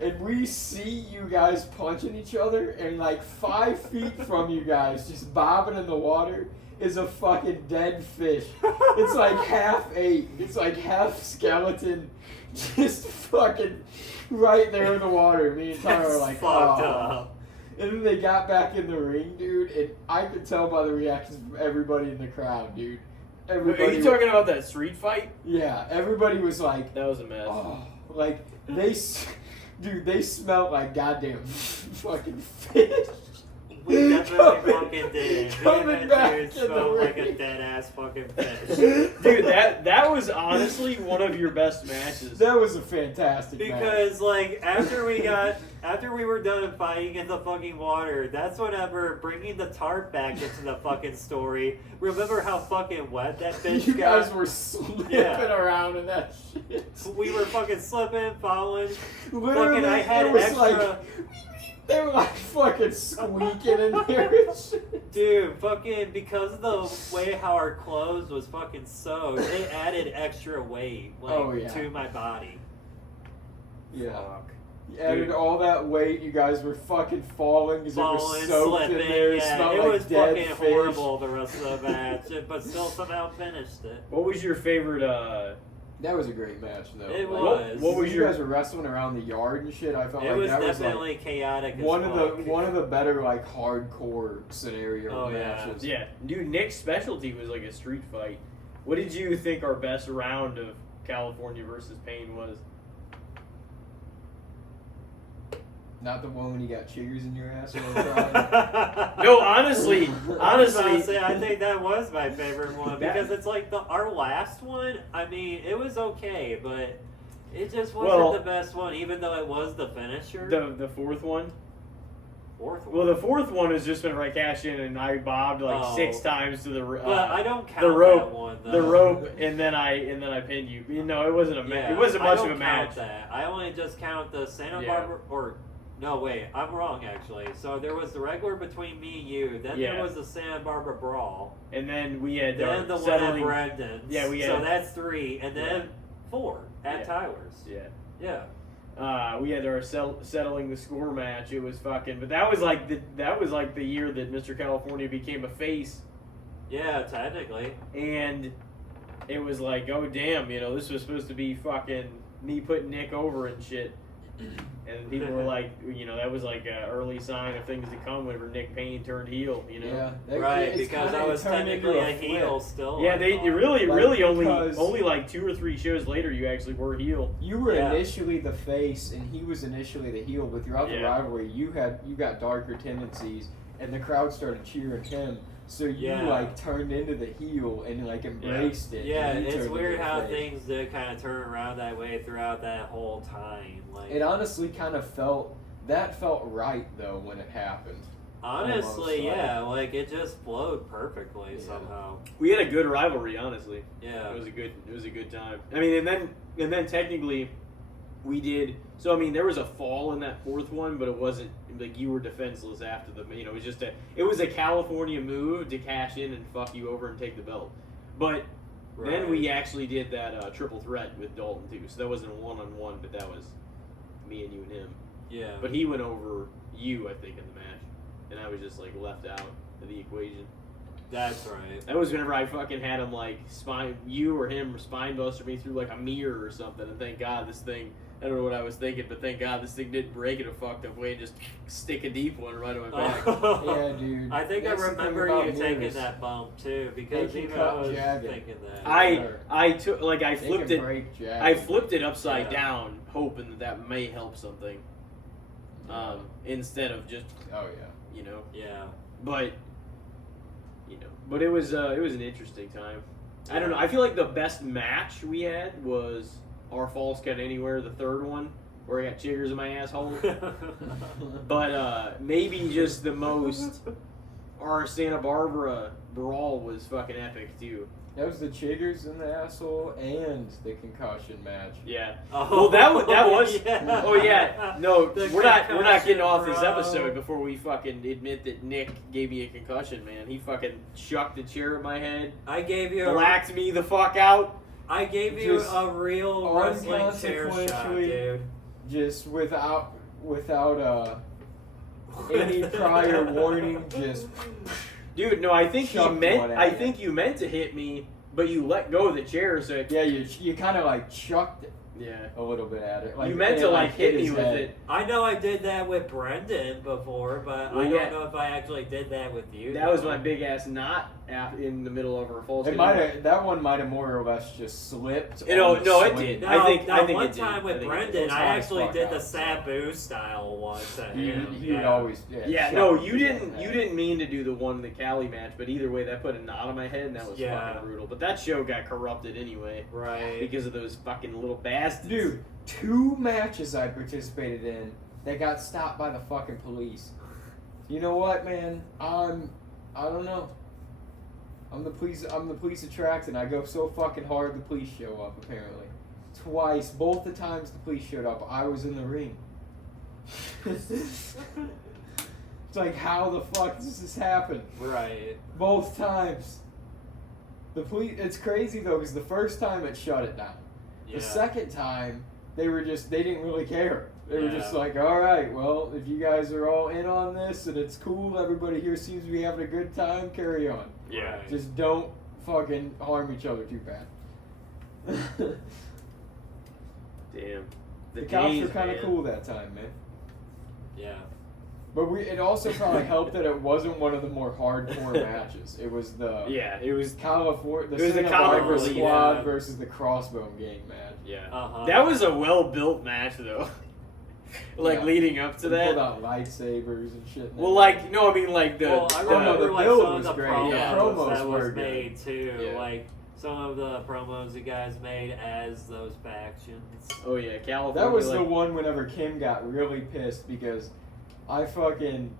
and we see you guys punching each other, and like 5 feet from you guys, just bobbing in the water, is a fucking dead fish. It's like half ate. It's like half skeleton, just fucking right there in the water. Me and Tyler are like, fucked oh. up. And then they got back in the ring, dude, and I could tell by the reactions from everybody in the crowd, dude. Are Everybody, you talking about that street fight? yeah, everybody was like, That was a mess. oh, like dude, they smelled like goddamn fucking fish. We definitely fucking did. Coming back in the smelled like a ring. dead ass fucking fish. Dude, that was honestly one of your best matches. That was a fantastic match. Because like after we were done fighting in the fucking water, that's whenever bringing the tarp back into the fucking story. Remember how fucking wet that fish You got? guys were slipping Yeah. around in that shit. We were fucking slipping, falling. Literally, I had it was extra- like they were like fucking squeaking in there and shit. Dude, fucking because of the way how our clothes was fucking sewed, it added extra weight like Oh, yeah. to my body. Yeah. Fuck. You added all that weight, you guys were fucking falling because it was Falling, soaked slipping, in there. It yeah, smelled it like was dead fucking fish. horrible the rest of the match, but still somehow finished it. What was your favorite That was a great match, though. It Like, was. What was you your- guys were wrestling around the yard and shit? I felt It like was that was definitely like chaotic as one fuck. of the better like hardcore scenario Oh, yeah. matches. Yeah, dude, Nick's specialty was like a street fight. What did you think our best round of California versus Payne was? Not the one when you got chiggers in your ass. When No, honestly, Honestly, I think that was my favorite one That- because it's like our last one. I mean, it was okay, but it just wasn't Well- the best one, even though it was the finisher. the fourth one. fourth one. Well, the fourth one is just when I cash in and I bobbed like Oh. 6 times to the but I don't count the rope, that one. Though. the rope, and then I pinned you. You know, it wasn't a Yeah, it wasn't I much don't of a count match. That. I only just count the Santa Yeah. Barbara or. No, wait, I'm wrong actually. So there was the regular between me and you, then Yeah. there was the Santa Barbara Brawl, And then we had then the one settling. at Brandon's. Yeah, we So had- that's 3, and then Yeah. 4 at Yeah. Tyler's. Yeah. Yeah. We had our settling the score match. It was fucking, but that was like the year that Mr. California became a face, Yeah, technically. and it was like, oh damn, you know, this was supposed to be fucking me putting Nick over and shit, and people were like, you know, that was like an early sign of things to come whenever Nick Payne turned heel, you know. Yeah, Right, it's because kinda I was turned technically into a heel still. Yeah, I they thought. really Like, only because- like 2 or 3 shows later you actually were heel. You were Yeah. initially the face, and he was initially the heel. But throughout the Yeah. rivalry, you got darker tendencies, and the crowd started cheering him. So you Yeah. like turned into the heel and like embraced it. Yeah, and he it's turned weird into the how face. things did kind of turn around that way throughout that whole time. Like, It honestly kind of felt right though when it happened. honestly, almost, yeah, like it just flowed perfectly Yeah. somehow. We had a good rivalry, honestly. Yeah. It was a good time. I mean, and then technically, we did. So I mean, there was a fall in that fourth one, but it wasn't like you were defenseless after the. You know, it was a California move to cash in and fuck you over and take the belt. But then Right. we actually did that triple threat with Dalton too. So that wasn't a 1-on-1, but that was me and you and him. Yeah. But he went over you, I think, in the match, and I was just like left out of the equation. That's right. That was whenever I fucking had him like you or him spine buster me through like a mirror or something, and thank God this thing. I don't know what I was thinking, but thank God this thing didn't break in a fucked up way and just stick a deep one right on my back. Yeah, dude. I think That's I the thing remember about you taking mirrors. that bump too, because They can even cut I was jagged. thinking that. I took like I They flipped can it. break jagged. I flipped it upside Yeah. down, hoping that may help something. Instead of just Oh yeah. you know, Yeah. but it was an interesting time. I don't know. I feel like the best match we had was our Falls Count Anywhere, the third one, where I got chiggers in my asshole. But maybe just the most. Our Santa Barbara brawl was fucking epic too. That was the chiggers in the asshole and the concussion match. Yeah. Oh, Well, that was. yeah. Oh yeah. No, The we're not getting concussion, off this bro. episode before we fucking admit that Nick gave me a concussion. Man, he fucking chucked a chair at my head, I gave you blacked me the fuck out. I gave you Just a real wrestling chair shot, unconsequentially- dude. Just without any prior warning, just Dude, no, I think Chucked one at you. you meant to hit me, but you let go of the chair, so it, yeah, you kind of like chucked it yeah. a little bit at it. You meant it, to like hit me his with head. it. I know I did that with Brendan before, but Well, I yeah. don't know if I actually did that with you. That was though. my big ass knot in the middle of our falls. That one might have more or less just slipped. You know, on the no, it swing. did. No, I think one it did. time I with think it did. Brendan, I hot as actually fuck did the out. Sabu style one to him. You'd yeah. always Yeah, chuck no, it you in didn't. that. You didn't mean to do the one in the Cali match, but either way, that put a knot on my head, and that was Yeah. fucking brutal. But that show got corrupted anyway Right. because of those fucking little bastards. Dude, 2 matches I participated in that got stopped by the fucking police. You know what, man? I don't know. I'm the police attract, and I go so fucking hard the police show up, apparently. Twice, both the times the police showed up, I was in the ring. It's like, how the fuck does this happen? Right. Both times. The police, it's crazy though, because the first time it shut it down. Yeah. The second time, they didn't really care. They were just Yeah. like, all right, well, if you guys are all in on this and it's cool, everybody here seems to be having a good time, carry on. Yeah. Right. Just don't fucking harm each other too bad. Damn. The cops days, were kind of man. cool that time, man. Yeah. But it also probably helped that it wasn't one of the more hardcore matches. It was the Yeah, it was. California, It was the Santa Barbara California, squad yeah. versus the Crossbone Gang match. Yeah. Uh-huh. That was a well-built match, though. Like, Yeah. leading up to We that. pulled out lightsabers and shit. Well, like, no, I mean, like, the. Well, I Oh, no, remember the like build some of was the great. promos, Yeah. Promos that were was good. made too. Yeah. Like some of the promos you guys made as those factions. Oh, yeah, California. that was like, the one whenever Kim got really pissed because I fucking.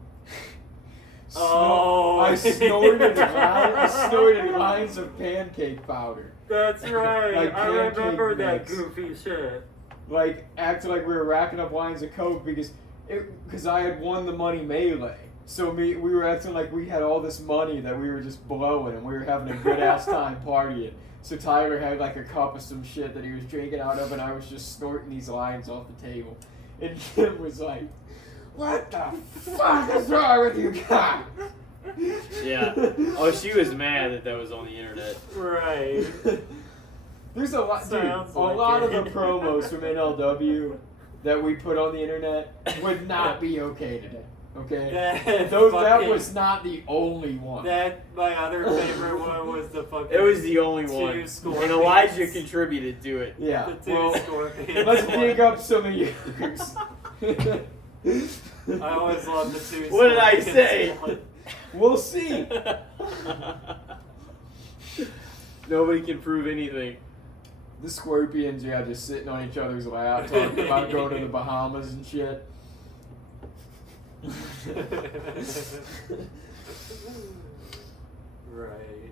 Oh. I snorted lines of pancake powder. That's right. Like I remember pancake that mix. goofy shit. Like, acting like we were racking up lines of coke because I had won the money melee. So we were acting like we had all this money that we were just blowing and we were having a good ass time partying. So Tyler had like a cup of some shit that he was drinking out of and I was just snorting these lines off the table. And Kim was like, "What the fuck is wrong with you guys?" Yeah. Oh, she was mad that was on the internet. Right. There's a lot, dude. Sounds A like lot it. of the promos from NLW that we put on the internet would not be okay today. Okay, That that fucking- was not the only one. That my other favorite one was the fucking. It was the only two one. And scorpions. Elijah contributed to it. Yeah. The two Well, scorpions. let's dig up some of yours. I always love the two. What did I scorpions say? one. We'll see. Nobody can prove anything. The Scorpions, yeah, just sitting on each other's lap, talking about going to the Bahamas and shit. Right.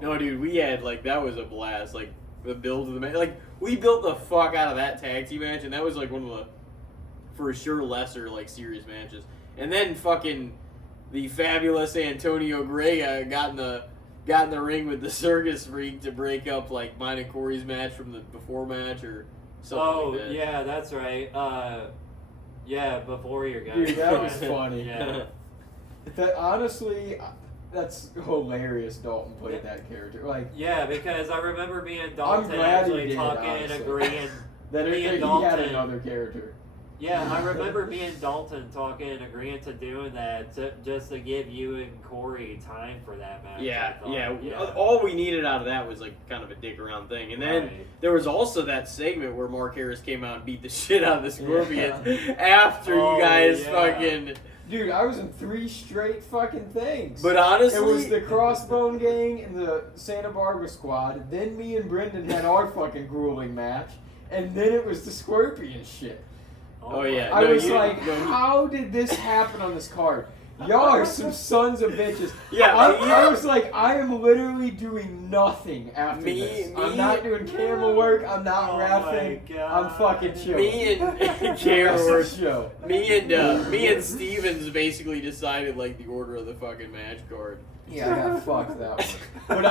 No, dude, we had, like, that was a blast. Like, the build of the match. Like, we built the fuck out of that tag team match, and that was, like, one of the, for sure, lesser, like, serious matches. And then fucking the fabulous Antonio Gray got in the ring with the Circus Freak to break up, like, mine and Corey's match from the before match or something Oh like that. yeah, that's right. Yeah, before your guys. Dude, that was funny. Yeah. That honestly, that's hilarious. Dalton played that character. Like, Yeah, because I remember me and Dalton glad he actually did, talking and honestly. agreeing. that Me and he had Dalton. another character. Yeah, I remember me and Dalton talking and agreeing to doing that just to give you and Corey time for that match. Yeah, I thought. yeah. All we needed out of that was like kind of a dick around thing, and then Right. there was also that segment where Mark Harris came out and beat the shit out of the Scorpions Yeah. after Oh, you guys yeah. fucking. Dude, I was in 3 straight fucking things. But honestly, it was the Crossbone Gang and the Santa Barbara squad. Then me and Brendan had our fucking grueling match, and then it was the Scorpion shit. Oh, yeah. I No, was you- like, no, you- how did this happen on this card? Y'all are some sons of bitches. Yeah, I was like, I am literally doing nothing after this. I'm not doing camera work. I'm not Oh rapping. my God. I'm fucking chilling. me and That's Karen the were. show. Me and Stevens basically decided like the order of the fucking match card. Yeah, I got fucked that one. But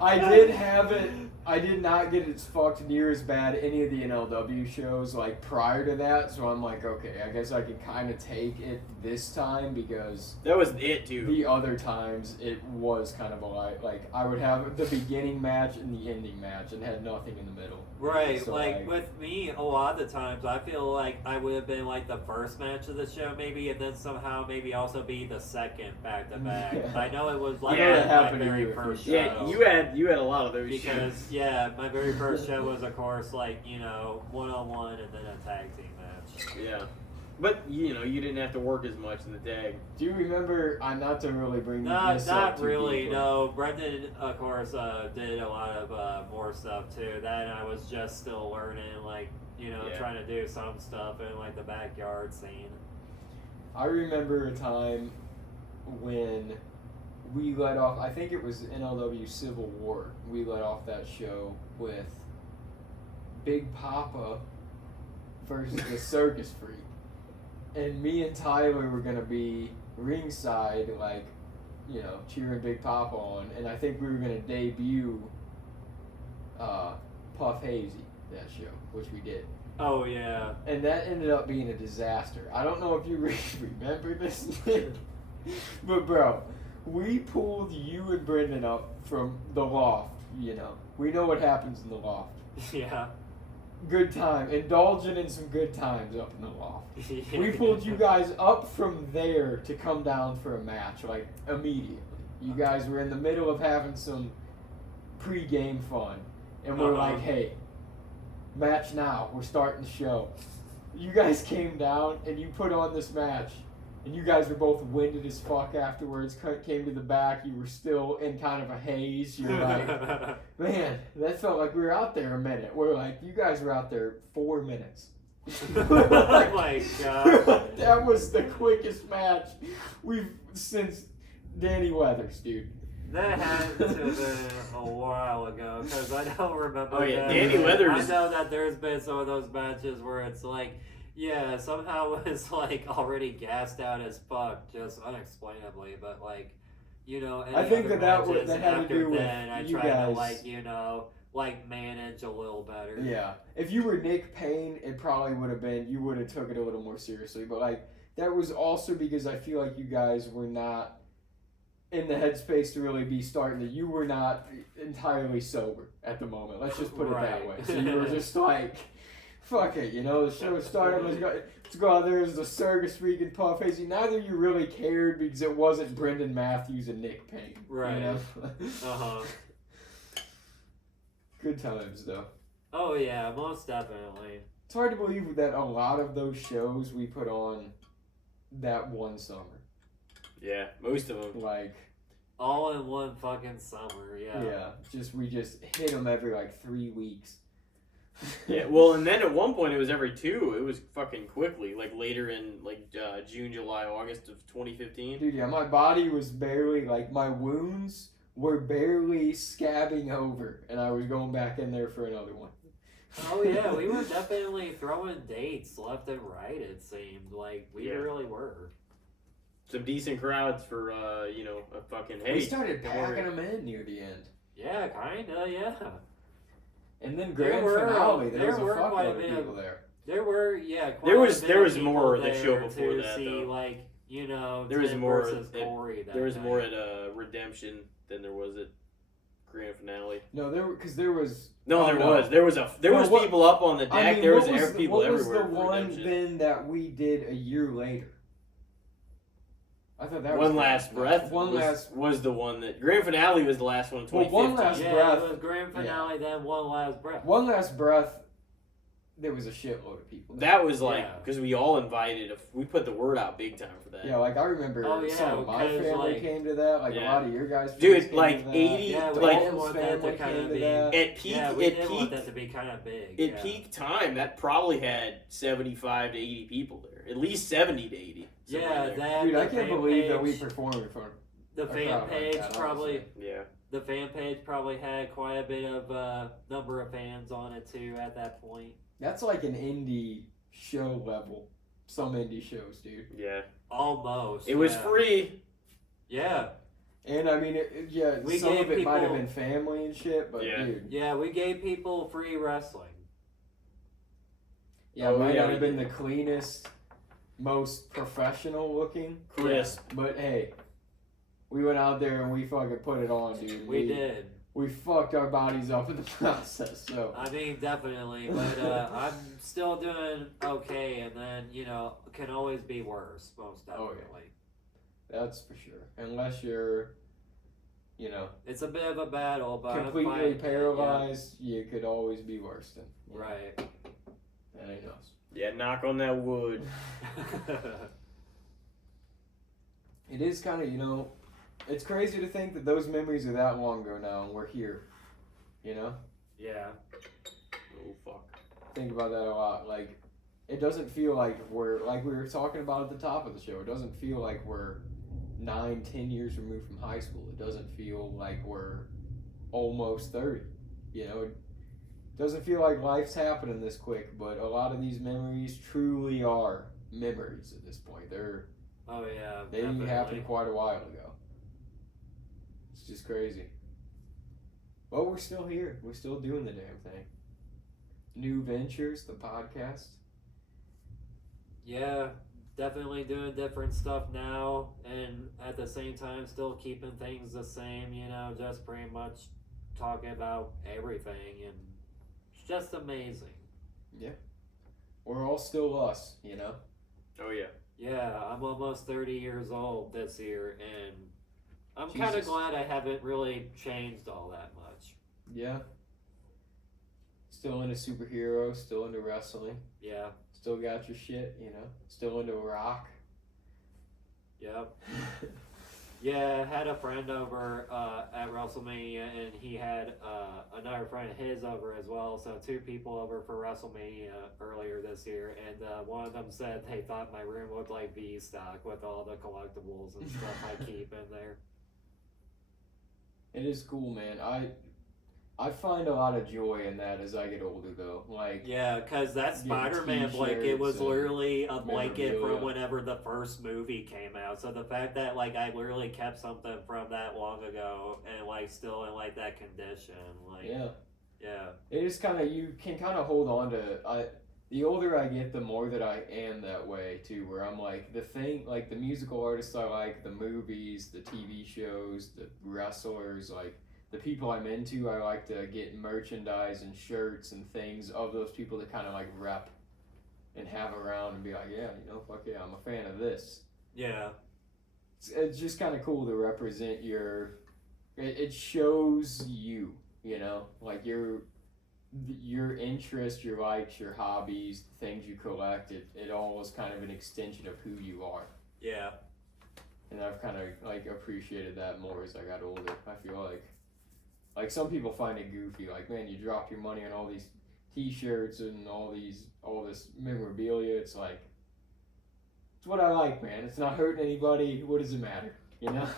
I did have it. I did not get it fucked near as bad any of the NLW shows like prior to that. So I'm like, okay, I guess I can kind of take it this time because That was it too. the other times it was kind of a lie. Like I would have the beginning match and the ending match and had nothing in the middle. Right, So, like with me, a lot of the times I feel like I would have been like the first match of the show, maybe, and then somehow maybe also be the second back to back. Yeah. I know it was like Yeah, that my happened to very you a first few show. Yeah, you had a lot of those Because shows. yeah, my very first show was of course like 1-on-1 and then a tag team match. Yeah, but you didn't have to work as much in the tag. Do you remember? Not to really bring Not this up too really. deeply. No, Brendan of course did a lot of more stuff too. That and I was just still learning, like Yeah. trying to do some stuff in like the backyard scene. I remember a time when we let off, I think it was NLW Civil War, we let off that show with Big Papa versus the Circus Freak. And me and Tyler were going to be ringside, like, cheering Big Papa on. And I think we were going to debut Puff Hazy that show, which we did. Oh yeah. And that ended up being a disaster. I don't know if you remember this, but bro, we pulled you and Brendan up from the loft you know, we know what happens in the loft. Yeah. Good time. Indulging in some good times up in the loft. We pulled you guys up from there to come down for a match, like, immediately. You guys were in the middle of having some pre-game fun. And we're like, hey, match now. We're starting the show. You guys came down and you put on this match. And you guys were both winded as fuck afterwards. Came to the back. You were still in kind of a haze. You're like, man, that felt like we were out there a minute. We're like, you guys were out there 4 minutes. Oh my god. That was the quickest match we've since Danny Weathers, dude. That had to have been a while ago, because I don't remember. Oh yeah, that. Danny Weathers. I know that there's been some of those matches where it's like, yeah, somehow it's like already gassed out as fuck, just unexplainably. But like, you know, any I think other that matches had to after do with then, I you try guys. to like, you know, like manage a little better. Yeah. If you were Nick Payne, it probably would have been, you would have took it a little more seriously. But like, that was also because I feel like you guys were not in the headspace to really be starting it. You were not entirely sober at the moment. Let's just put it that way. So you were just like, fuck it, you know, the show started, let's go out there as the circus freaking puff hazy. Neither of you really cared because it wasn't Brendan Matthews and Nick Payne. Right. You know? Uh-huh. Good times though. Oh yeah, most definitely. It's hard to believe that a lot of those shows we put on that one summer. Yeah, most of them. Like, All in one fucking summer, yeah. we just hit them every like 3 weeks. Yeah, well, and then at one point it was every 2. It was fucking quickly, like later in like June, July, August of 2015. Dude, yeah, my body was barely, like, my wounds were barely scabbing over, and I was going back in there for another one. Oh yeah, we were definitely throwing dates left and right, it seemed. Like, we Yeah. really were. Some decent crowds for, you know, a fucking, hey. We started don't worry. packing them in near the end. Yeah, kinda, yeah. And then There grand were- finale, there there was a were quite a fuckload of bit of- people there. There were, yeah, quite There was- a bit there of was people more the there show before to that, see, though. like, you know, There was Tim more versus at- Corey that There was night. more at Redemption than there was at grand finale. No, because there was... No, Oh, there no. was. There was what- people up on the deck. I mean, there was, what people what was everywhere. the for one Redemption. then that we did a year later? I thought that was... One Last Breath One Last... was the one that... Grand finale was the last one in Well, 2015. One Last Yeah, Breath. it was grand finale, then one last breath. One Last Breath, there was a shitload of people. That was like... Yeah. Because we all invited... We put the word out big time for that. Yeah, like I remember Oh, yeah, some of my 'cause, family like- came to that. Like Yeah. a lot of your guys. Dude, came like, to that. 80 Yeah, we like- did want that to family kind came of to be... that. At peak... Yeah, we at did want peak... that to be kind of big. At yeah. peak time, that probably had 75 to 80 people there. At least 70 to 80. somewhere Yeah, there. that... Dude, the I can't fan believe that we page- performed in front. The a fan crowd like page that, probably... honestly. Yeah. The fan page probably had quite a bit of number of fans on it too at that point. That's like an indie show level. Some indie shows, dude. Yeah. Almost. It was yeah. free. Yeah, And I mean, yeah, We some gave of it might have people- been family and shit, but Yeah. dude, yeah, we gave people free wrestling. yeah, Oh, it might yeah, not we have been did. the cleanest, most professional looking, Crisp. but hey, we went out there and we fucking put it on, dude. We did. We fucked our bodies up in the process, so. I mean, definitely, but I'm still doing okay, and then you know can always be worse, most Oh, definitely. yeah. That's for sure. Unless you're, you know, It's a bit of a battle, but I'm completely fighting it, paralyzed, you could always be worse than. Yeah. Right. That ain't us. Yeah, knock on that wood. It is kind of, you know, it's crazy to think that those memories are that long ago now and we're here. You know? Yeah. Oh, fuck. Think about that a lot. Like, it doesn't feel like we're, like we were talking about at the top of the show, it doesn't feel like we're 9-10 years removed from high school. It doesn't feel like we're almost 30. You know? It doesn't feel like life's happening this quick, but a lot of these memories truly are memories at this point. Oh yeah. They definitely. happened quite a while ago. It's just crazy. But we're still here. We're still doing the damn thing. New ventures, the podcast. Yeah, definitely doing different stuff now, and at the same time still keeping things the same, you know, just pretty much talking about everything, and it's just amazing. We're all still us, you know? Oh yeah. Yeah, I'm almost 30 years old this year, and I'm kind of Jesus. glad I haven't really changed all that much. Yeah. Still into superheroes, still into wrestling, Yeah, still got your shit, you know? Still into rock. yep. Yeah, I had a friend over at WrestleMania, and he had another friend of his over as well. So 2 people over for WrestleMania earlier this year, and one of them said they thought my room looked like V-Stock with all the collectibles and stuff I keep in there. It is cool, man. I find a lot of joy in that as I get older, though. Like, Yeah, because that Getting Spider-Man blanket was t-shirts and literally a blanket from memorabilia. whenever the first movie came out. So the fact that like I literally kept something from that long ago and like still in like that condition, like yeah. It is kind of, you can kind of hold on to, the older I get, the more that I am that way, too, where I'm like, the musical artists I like, the movies, the TV shows, the wrestlers, like, the people I'm into, I like to get merchandise and shirts and things of those people to kind of like rep and have around and be like, yeah, you know, fuck yeah, I'm a fan of this. yeah, It's just kind of cool to represent it shows you, you know, like your interests, your likes, your hobbies, the things you collect, it all is kind of an extension of who you are. yeah. And I've kind of like appreciated that more as I got older. I feel like some people find it goofy, like, man, you dropped your money on all these t-shirts and all this memorabilia. It's like, it's what I like, man. It's not hurting anybody. What does it matter, you know?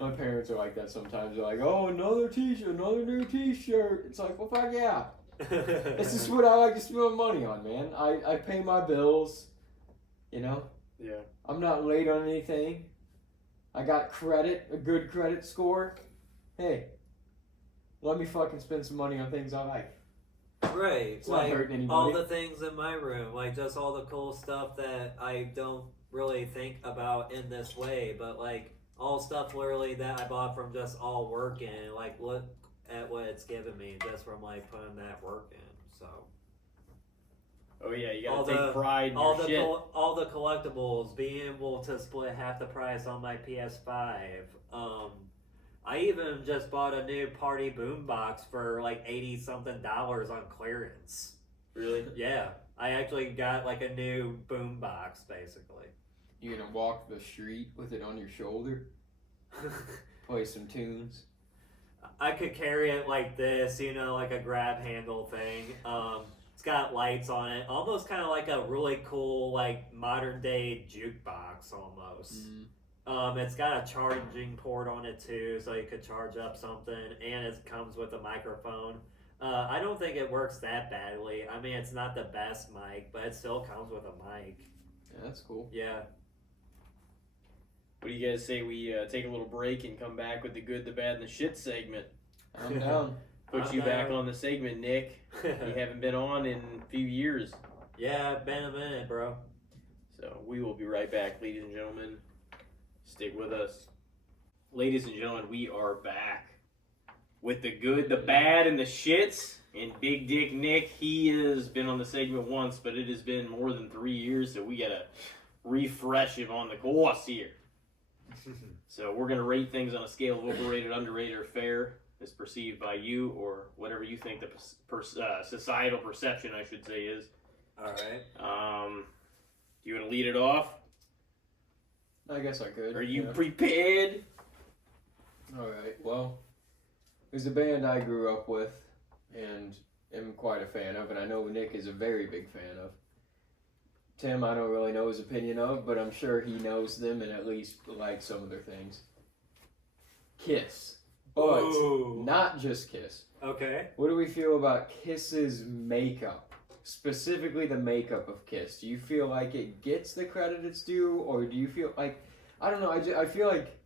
My parents are like that sometimes. They're like, oh, another t-shirt, another new t-shirt. It's like, well, fuck yeah. This is what I like to spend money on, man. I pay my bills, you know? Yeah. I'm not late on anything. I got credit, a good credit score. Hey, let me fucking spend some money on things I like. Right, It's not hurting anybody. all the things in my room, like just all the cool stuff that I don't really think about in this way, but like all stuff literally that I bought from just all working, like look at what it's given me just from like putting that work in. So Oh yeah, you all gotta take pride in all your the shit. all the collectibles, being able to split half the price on my PS5. I even just bought a new party boombox for like $80 something on clearance. Really? Yeah, I actually got like a new boombox basically. You gonna walk the street with it on your shoulder, play some tunes. I could carry it like this, you know, like a grab handle thing. It's got lights on it, almost kind of like a really cool, like modern day jukebox almost. It's got a charging port on it too, so you could charge up something, and it comes with a microphone. I don't think it works that badly. I mean, it's not the best mic, but it still comes with a mic. Yeah, that's cool. Yeah. What do you guys say we take a little break and come back with the good, the bad, and the shit segment? I'm down. Put I'm you back down. on the segment, Nick. You haven't been on in a few years. Yeah, been a minute, bro. So we will be right back, ladies and gentlemen. Stick with us. Ladies and gentlemen, we are back with the good, the bad, and the shits. And Big Dick Nick, he has been on the segment once, but it has been more than 3 years, so we gotta refresh him on the course here. So we're gonna rate things on a scale of overrated, underrated, or fair, as perceived by you, or whatever you think the societal perception, I should say, is. All right. Do you want to lead it off? I guess I could. Are you yeah. prepared? Alright, well, there's a band I grew up with and am quite a fan of, and I know Nick is a very big fan of. Tim, I don't really know his opinion of, but I'm sure he knows them and at least likes some of their things. Kiss. But Ooh. not just Kiss. Okay. What do we feel about Kiss's makeup? Specifically the makeup of Kiss. Do you feel like it gets the credit it's due, or do you feel like, I don't know, I feel like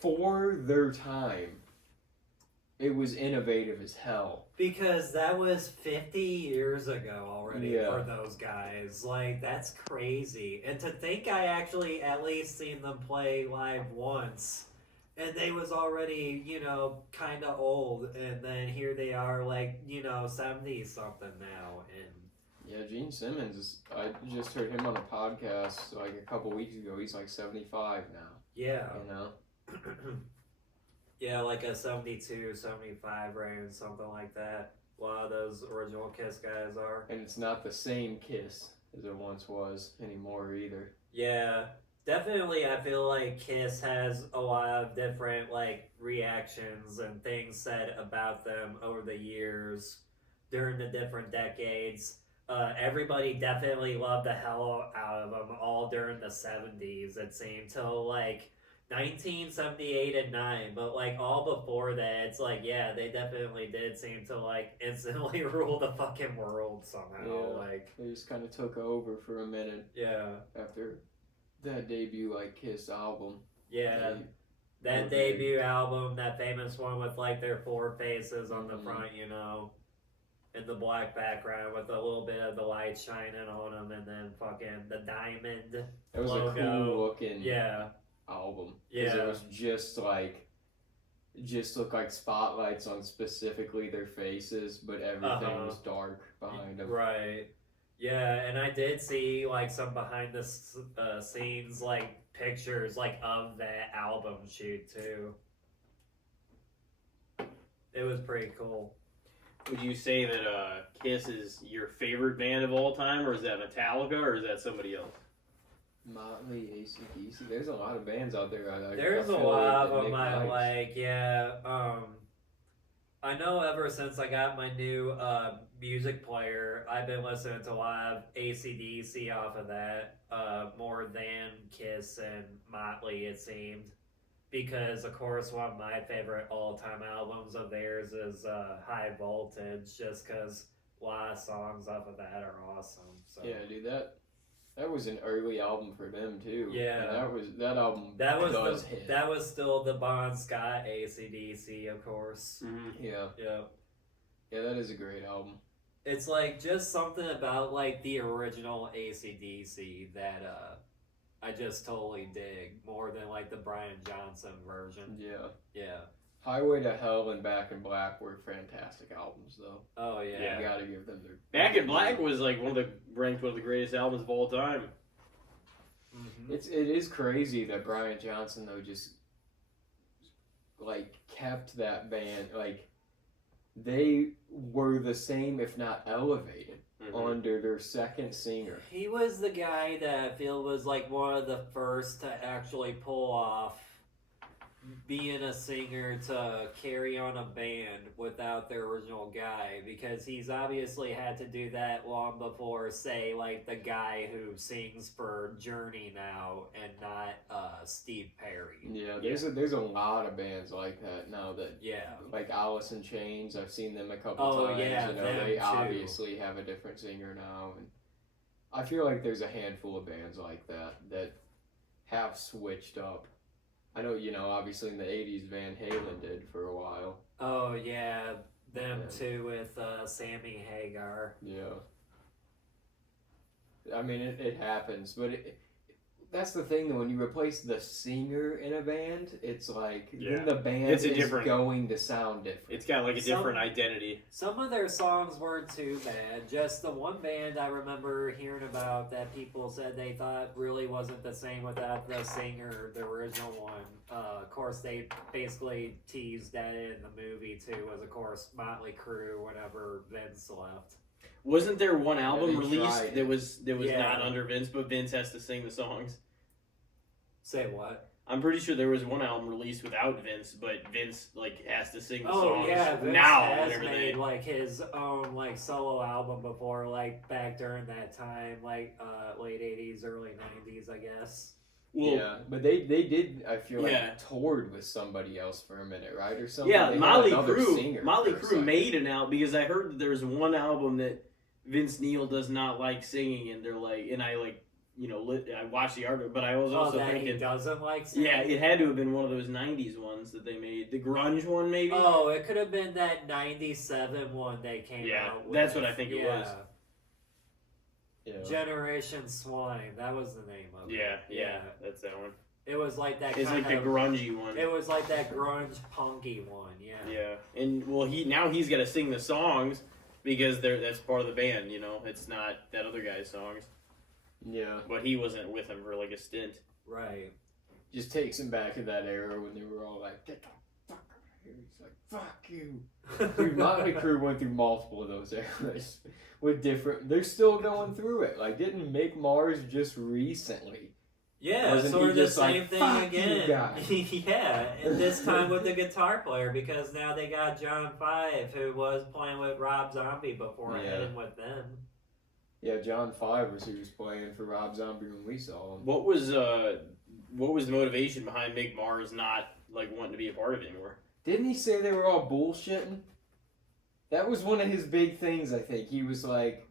for their time, it was innovative as hell. Because that was 50 years ago already Yeah. for those guys. Like, that's crazy. And to think I actually at least seen them play live once. And they was already, you know, kind of old, and then here they are, like, you know, 70 something now, and Yeah, Gene Simmons is. I just heard him on a podcast like a couple weeks ago. He's like 75 now. yeah. You know. Yeah, like a 72, 75 range, something like that. A lot of those original Kiss guys are. And it's not the same Kiss as it once was anymore either. Yeah, definitely. I feel like Kiss has a lot of different like reactions and things said about them over the years during the different decades. Everybody definitely loved the hell out of them all during the 70s, it seemed, till like 1978 and 9. But like all before that, it's like, yeah, they definitely did seem to like instantly rule the fucking world somehow. Yeah. Like, They just kind of took over for a minute yeah. after that debut like Kiss album. Yeah, that Okay. debut album, that famous one with like their four faces on the Mhm. front, you know, in the black background with a little bit of the light shining on them, and then fucking the diamond. It was a logo. cool looking Yeah, album. 'Cause Yeah. It was just like, just looked like spotlights on specifically their faces, but everything Uh-huh. was dark behind them. right. Yeah, and I did see like some behind the scenes like pictures like of that album shoot too. It was pretty cool. Would you say that Kiss is your favorite band of all time, or is that Metallica, or is that somebody else? Motley, AC/DC. There's a lot of bands out there. There's a affiliate lot that of them Nick I likes. like, yeah. I know ever since I got my new music player, I've been listening to a lot of AC/DC off of that, more than Kiss and Motley, it seemed. Because, of course, one of my favorite all-time albums of theirs is High Voltage, just because a lot of songs off of that are awesome. So. Yeah, dude, that was an early album for them too. Yeah. And that album That was does hit. that was still the Bon Scott AC/DC, of course. Mm-hmm. Yeah, Yeah. yeah, that is a great album. It's like just something about like the original AC/DC that I just totally dig more than like the Brian Johnson version. Yeah, Yeah. Highway to Hell and Back in Black were fantastic albums, though. Oh yeah. Yeah. You gotta give them their. Back in Black was like ranked one of the greatest albums of all time. Mm-hmm. It is crazy that Brian Johnson though just like kept that band like they were the same if not elevated Mhm. under their second singer. He was the guy that I feel was like one of the first to actually pull off being a singer to carry on a band without their original guy, because he's obviously had to do that long before, say, like the guy who sings for Journey now and not Steve Perry. Yeah, there's a lot of bands like that now that Yeah. like Alice in Chains. I've seen them a couple Oh, times. yeah, you know, them they too. obviously have a different singer now, and I feel like there's a handful of bands like that have switched up. I know, you know, obviously in the 80s Van Halen did for a while. Oh yeah, them Yeah. too with Sammy Hagar. Yeah. I mean, it happens, but that's the thing though. When you replace the singer in a band, it's like Yeah. then the band It's a is different- going to sound different. It's got like a different identity. Some of their songs weren't too bad. Just the one band I remember hearing about that people said they thought really wasn't the same without the singer, the original one. Of course, they basically teased that in the movie too. Was of course Motley Crue whenever Vince left. Wasn't there one album they released tried. that was Yeah. not under Vince, but Vince has to sing the songs? Say what? I'm pretty sure there was one album released without Vince, but Vince like has to sing the Oh songs yeah, Vince now. has Whenever made they, like his own like solo album before, like back during that time, like late '80s, early '90s, I guess. well, Yeah, but they did. I feel like Yeah. toured with somebody else for a minute, right, or something. yeah, They had Motley another Crue. singer Motley for a Crue second. made an album because I heard that there's one album that Vince Neil does not like singing, and they're like, and I like, you know, I watched the article, but I was also that he thinking, doesn't like singing? yeah, it had to have been one of those '90s ones that they made, the grunge one, maybe. Oh, it could have been that '97 one they came Yeah, out with. that's what I think it was. Yeah. Generation Swine, that was the name of it. Yeah, that's that one. It was like that. It's like the grungy one. It was like that grunge punky one. Yeah. Yeah, and well, he's got to sing the songs because that's part of the band. You know, it's not that other guy's songs. Yeah. But he wasn't with him for like a stint. Right. Just takes him back to that era when they were all like, "Get the fuck out of here!" He's like, "Fuck you." Dude, Motley Crue went through multiple of those eras with different. They're still going through it. Like, didn't Mick Mars just recently? Yeah, Wasn't sort he of the just like, same thing "Fuck you again. guys"? Yeah, and this time with the guitar player because now they got John Five, who was playing with Rob Zombie before heading with them. Yeah, John 5 was who was playing for Rob Zombie when we saw him. What was the motivation behind Mick Mars not like wanting to be a part of it anymore? Didn't he say they were all bullshitting? That was one of his big things, I think. He was like,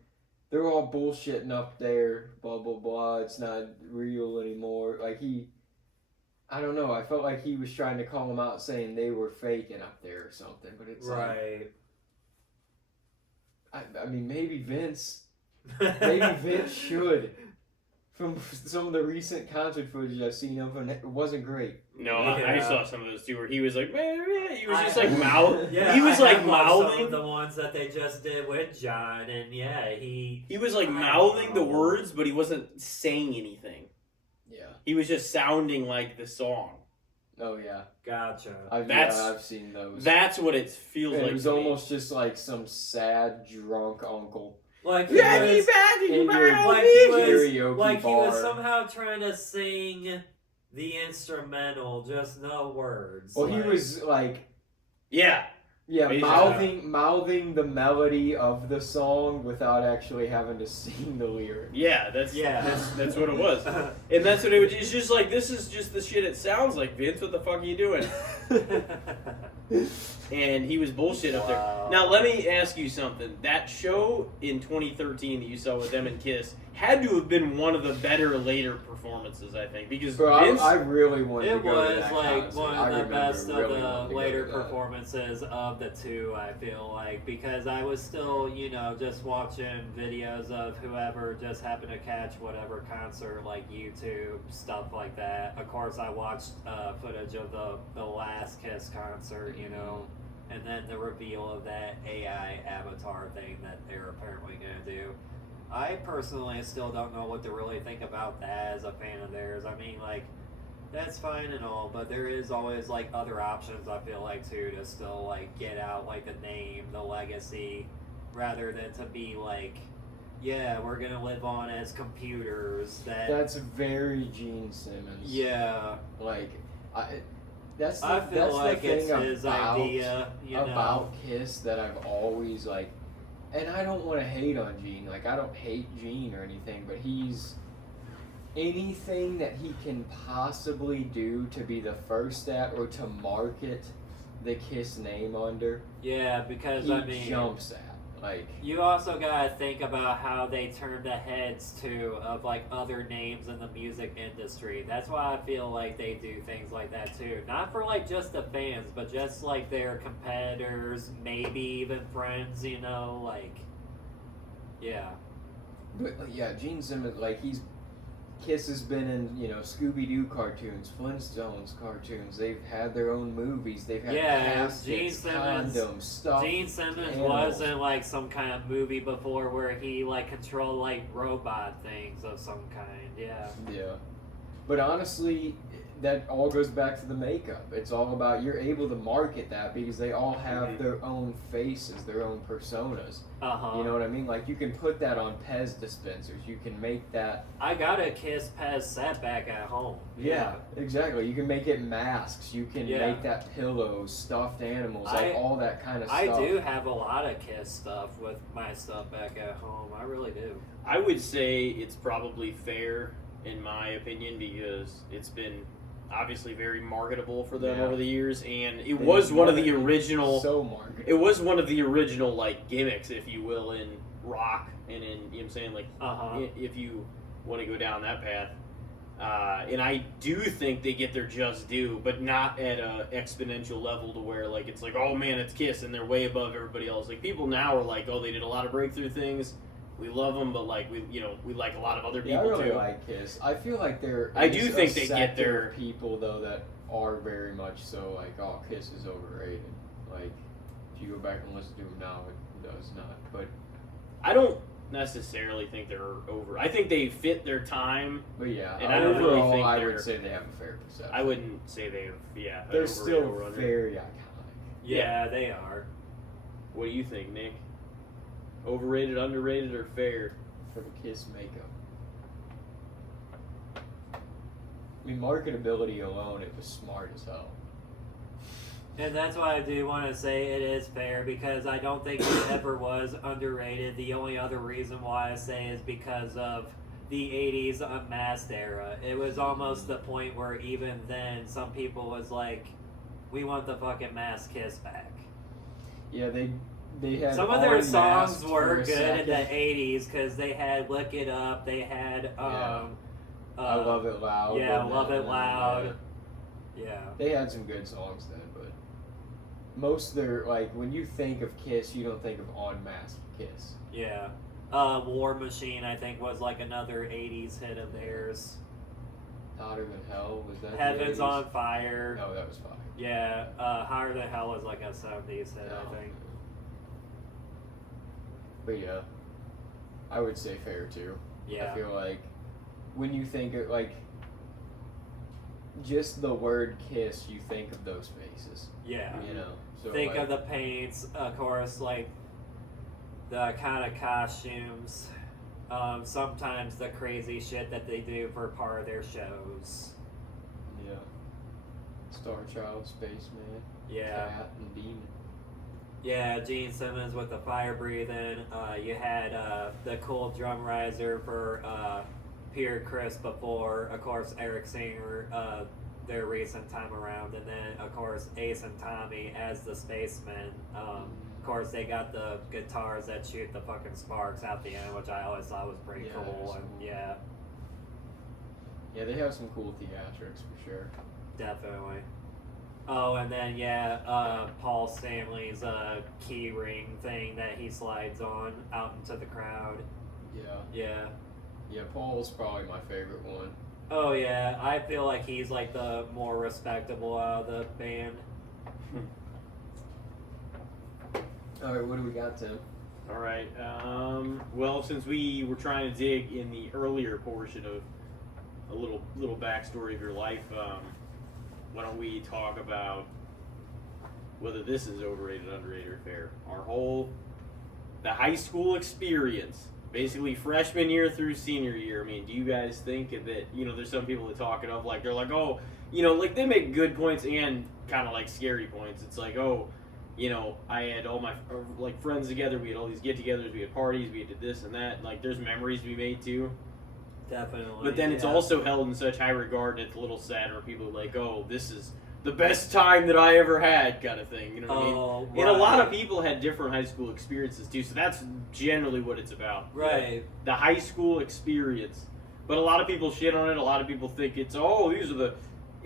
they're all bullshitting up there, blah, blah, blah, it's not real anymore. Like, I don't know, I felt like he was trying to call them out saying they were faking up there or something, but it's right. like... I mean, maybe Vince should. From some of the recent concert footage I've seen of him, it wasn't great. No, Yeah. I saw some of those too, where he was like, man, he was just like mouth. Yeah, he was I like have watched some mouthing of the ones that they just did with John, and yeah, he was like mouthing the words, but he wasn't saying anything. Yeah. He was just sounding like the song. Oh, yeah. Gotcha. I've seen those. That's what it feels And like. it was to me. almost just like some sad, drunk uncle. Like In your karaoke like he was bar. somehow trying to sing the instrumental, just no words. Well, like, he was like, Yeah. yeah, mouthing the melody of the song without actually having to sing the lyrics. Yeah, that's what it was. And that's what it's just like, this is just the shit it sounds like, Vince, what the fuck are you doing? And he was bullshit up there. Wow. Now, let me ask you something. That show in 2013 that you saw with them and Kiss had to have been one of the better later performances, I think. Because Bro, Vince... I really wanted to It go to was that like concert. one I of the remember best really of wanting to the go later to that. performances of the two, I feel like, because I was still, just watching videos of whoever just happened to catch whatever concert, like YouTube, stuff like that. Of course, I watched footage of the last Kiss concert, and then the reveal of that AI avatar thing that they're apparently going to do. I personally still don't know what to really think about that as a fan of theirs. I mean, like, that's fine and all, but there is always, like, other options, I feel like, too, to still, like, get out, like, the name, the legacy, rather than to be, like, yeah, we're going to live on as computers. That's very Gene Simmons. Yeah. Like, that's I feel the like thing it's his about, idea, about Kiss that I've always, like, and I don't want to hate on Gene. Like, I don't hate Gene or anything, but he's anything that he can possibly do to be the first at or to market the Kiss name under. Yeah, because, he jumps at. Like, you also gotta think about how they turn the heads too of like other names in the music industry. That's why I feel like they do things like that too. Not for like just the fans, but just like their competitors, maybe even friends. Like, yeah. But yeah, Gene Simmons, like Kiss has been in, Scooby-Doo cartoons, Flintstones cartoons. They've had their own movies. They've had Gene caskets, Simmons, condoms, stuff. Gene Simmons animals. was in like some kind of movie before where he like controlled like robot things of some kind. Yeah. Yeah. But honestly, that all goes back to the makeup. It's all about you're able to market that because they all have their own faces, their own personas. You know what I mean? Like, you can put that on Pez dispensers. You can make that... I got a Kiss Pez set back at home. Yeah, exactly. You can make it masks. You can make that pillows, stuffed animals, like all that kind of stuff. I do have a lot of Kiss stuff with my stuff back at home. I really do. I would say it's probably fair, in my opinion, because it's been obviously very marketable for them over the years, and it was one of the original. So marketable. It was one of the original like gimmicks, if you will, in rock and in, you know what I'm saying, like if you want to go down that path. And I do think they get their just due, but not at a exponential level to where like it's like, oh man, it's Kiss and they're way above everybody else. Like, people now are like, oh, they did a lot of breakthrough things. we love them, but like we like a lot of other Yeah, I people really too. like Kiss. I feel like there I do is think a they get sector their- of people though that are very much so like, oh, Kiss is overrated. Like, if you go back and listen to them now, it does not. But I don't necessarily think they're over. I think they fit their time. yeah, And I don't really overall, think I they're- would say they have a fair perception. I wouldn't say they're an They're overrated still or under. very iconic. Yeah, they are. What do you think, Nick? Overrated, underrated, or fair? For the Kiss makeup. I mean, marketability alone, it was smart as hell. And that's why I do want to say it is fair, because I don't think it ever was underrated. The only other reason why I say is because of the 80s unmasked era. It was almost the point where even then some people was like, we want the fucking mask Kiss back. Yeah, they had Some of their songs unmasked were for a good in the second. 80s because they had Look It Up, they had I Love It Loud. yeah, but Love then, It Loud. Yeah. They had some good songs then, but most of their, like, when you think of Kiss, you don't think of unmasked Kiss. Yeah. War Machine, I think, was like another 80s hit of theirs. Hotter Than Hell, was that the Heaven's 80s? on Fire. No, that was fire. Yeah. Higher Than Hell was like a 70s hit, No. I think. But yeah, I would say fair too. Yeah. I feel like when you think of, like, just the word Kiss, you think of those faces. Yeah. You know? So Think like, of the paints, of course, like the kind of costumes. Sometimes the crazy shit that they do for part of their shows. yeah. Star Child, Spaceman, Yeah. Cat, and Demon. Yeah, Gene Simmons with the fire breathing. You had the cool drum riser for Peter Criss before, of course, Eric Singer, their recent time around, and then, of course, Ace and Tommy as the spacemen. Of course, they got the guitars that shoot the fucking sparks out the end, which I always thought was pretty Yeah, cool. that's And cool. yeah, Yeah, they have some cool theatrics for sure. definitely. Oh, and then Paul Stanley's key ring thing that he slides on out into the crowd. Yeah. Yeah. Yeah, Paul's probably my favorite one. Oh yeah, I feel like he's like the more respectable out of the band. Alright, what do we got, Tim? All right. Well, since we were trying to dig in the earlier portion of a little backstory of your life, why don't we talk about whether this is overrated, underrated, or fair? The high school experience, basically freshman year through senior year. I mean, do you guys think that, there's some people that talk it up like they're like, oh, like they make good points and kind of like scary points. It's like, oh, I had all my like friends together. We had all these get-togethers. We had parties. We did this and that. And, like, there's memories we made too. Definitely. But then it's yeah. also held in such high regard, and it's a little sad where people are like, oh, this is the best time that I ever had, kind of thing. You know what I mean? Oh, And a lot of right. people had different high school experiences too, so that's generally what it's about. Right. The high school experience. But a lot of people shit on it. A lot of people think it's, oh, these are the.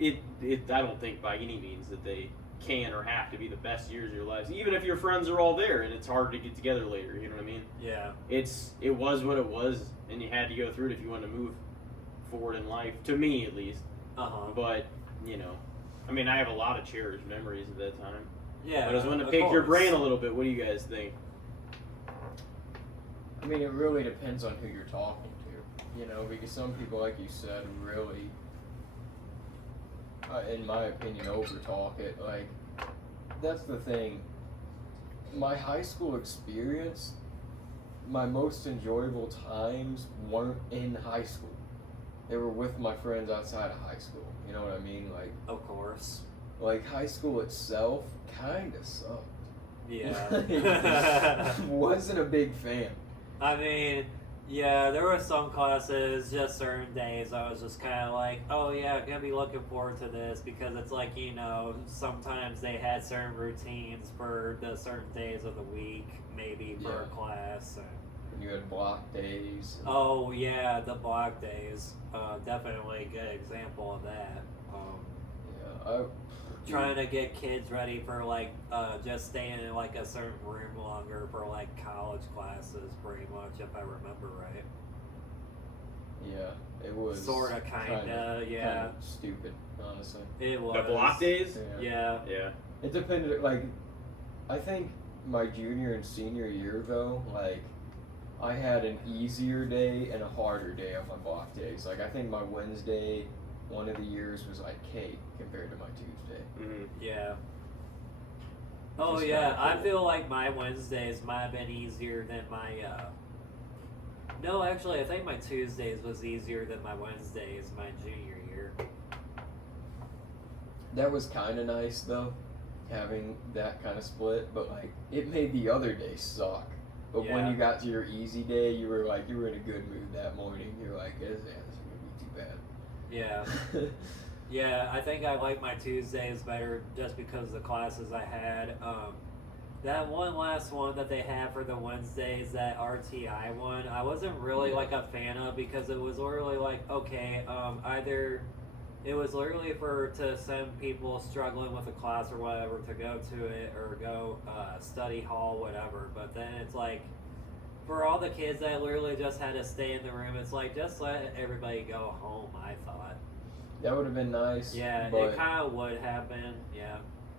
I don't think by any means that they can or have to be the best years of your lives, even if your friends are all there and it's hard to get together later. You know what I mean? Yeah. It was what it was, and you had to go through it if you wanted to move forward in life. To me, at least. But I mean, I have a lot of cherished memories of that time. Yeah. But I just want to of pick your course. brain a little bit. What do you guys think? I mean, it really depends on who you're talking to, because some people, like you said, really, in my opinion, over-talk it. Like, that's the thing. My high school experience, my most enjoyable times weren't in high school. They were with my friends outside of high school. You know what I mean? Of course. Like high school itself kind of sucked. Yeah. Wasn't a big fan. I mean, yeah, there were some classes, just certain days, I was just kind of like, oh yeah, I'm gonna be looking forward to this, because it's like, sometimes they had certain routines for the certain days of the week, maybe for a Yeah. class. And you had block days. Oh yeah, the block days, definitely a good example of that. Yeah, trying to get kids ready for like just staying in like a certain room longer for like college classes, pretty much, if I remember right. Yeah, it was Sorta, kinda, yeah. Kind of stupid, honestly. It was. The block days? Yeah. Yeah. It depended, like, I think my junior and senior year, though, like, I had an easier day and a harder day on my block days. Like, I think my Wednesday, one of the years, was like cake compared to my Tuesday. Mm-hmm. Yeah. Oh, Just yeah, kinda I cool. feel like my Wednesdays might have been easier than my, No, actually, I think my Tuesdays was easier than my Wednesdays my junior year. That was kind of nice, though, having that kind of split, but, like, it made the other day suck. But when Yeah. you got to your easy day, you were in a good mood that morning. You're like, this isn't going to be Yeah. too bad. Yeah, I think I like my Tuesdays better just because of the classes I had. That one last one that they had for the Wednesdays, that RTI one, I wasn't really like a fan of because it was literally like, okay, either it was literally to send people struggling with a class or whatever to go to it or go study hall, whatever. But then it's like, for all the kids that literally just had to stay in the room, it's like, just let everybody go home, I thought. That would have been nice. Yeah, but it kind of would have been, yeah.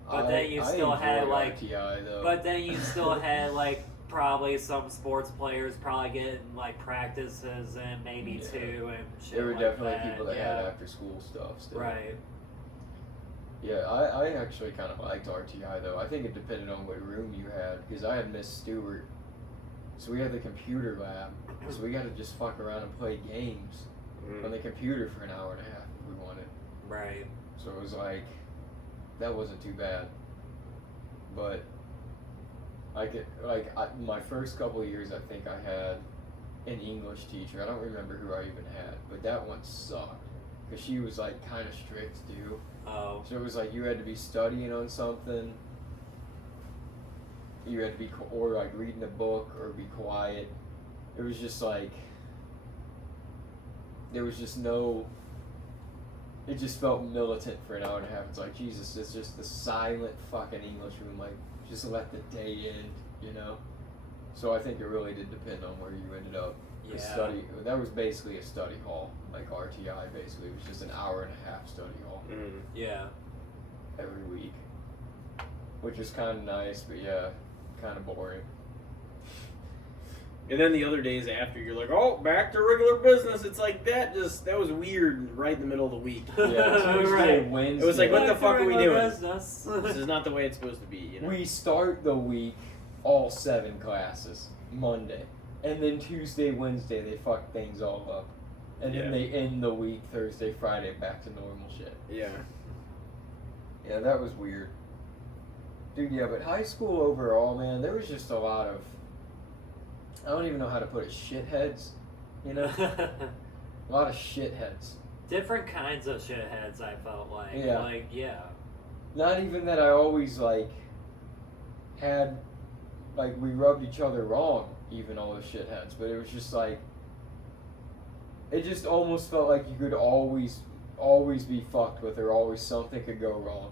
But I- then you I still had enjoyed like, RTI, though. but then you still had like probably some sports players probably getting like practices and maybe Yeah. two and shit there were like definitely that. people that yeah. had after school stuff still. Right. Yeah, I actually kind of liked RTI, though. I think it depended on what room you had, because I had Miss Stewart. So we had the computer lab, so we got to just fuck around and play games on the computer for an hour and a half if we wanted. Right. So it was like, that wasn't too bad. But I could, like, my first couple of years, I think I had an English teacher. I don't remember who I even had, but that one sucked. Because she was, like, kind of strict, too. Oh. So it was like you had to be studying on something. You had to be, or like reading a book or be quiet. It was just like, there was just no, it just felt militant for an hour and a half. It's like, Jesus, it's just the silent fucking English room. Like, just let the day end, you know? So I think it really did depend on where you ended up. The Yeah. study, that was basically a study hall, like RTI basically. It was just an hour and a half study hall Yeah. every week, which is kind of nice, but yeah, kind of boring. And then the other days after, you're like, oh, back to regular business. It's like that was weird right in the middle of the week. Yeah, Tuesday, Right. Wednesday. It was like, what the Back to fuck are we regular doing? business. This is not the way it's supposed to be, you know? We start the week all 7 classes Monday, and then Tuesday, Wednesday they fuck things all up, and then Yeah. they end the week Thursday, Friday back to normal shit. Yeah. Yeah, that was weird. Dude, yeah, but high school overall, man, there was just a lot of, I don't even know how to put it, shitheads, you know? A lot of shitheads. Different kinds of shitheads, I felt like. Yeah. Like, yeah. Not even that I always, like, had, like, we rubbed each other wrong, even all the shitheads, but it was just like, it just almost felt like you could always be fucked with, or always something could go wrong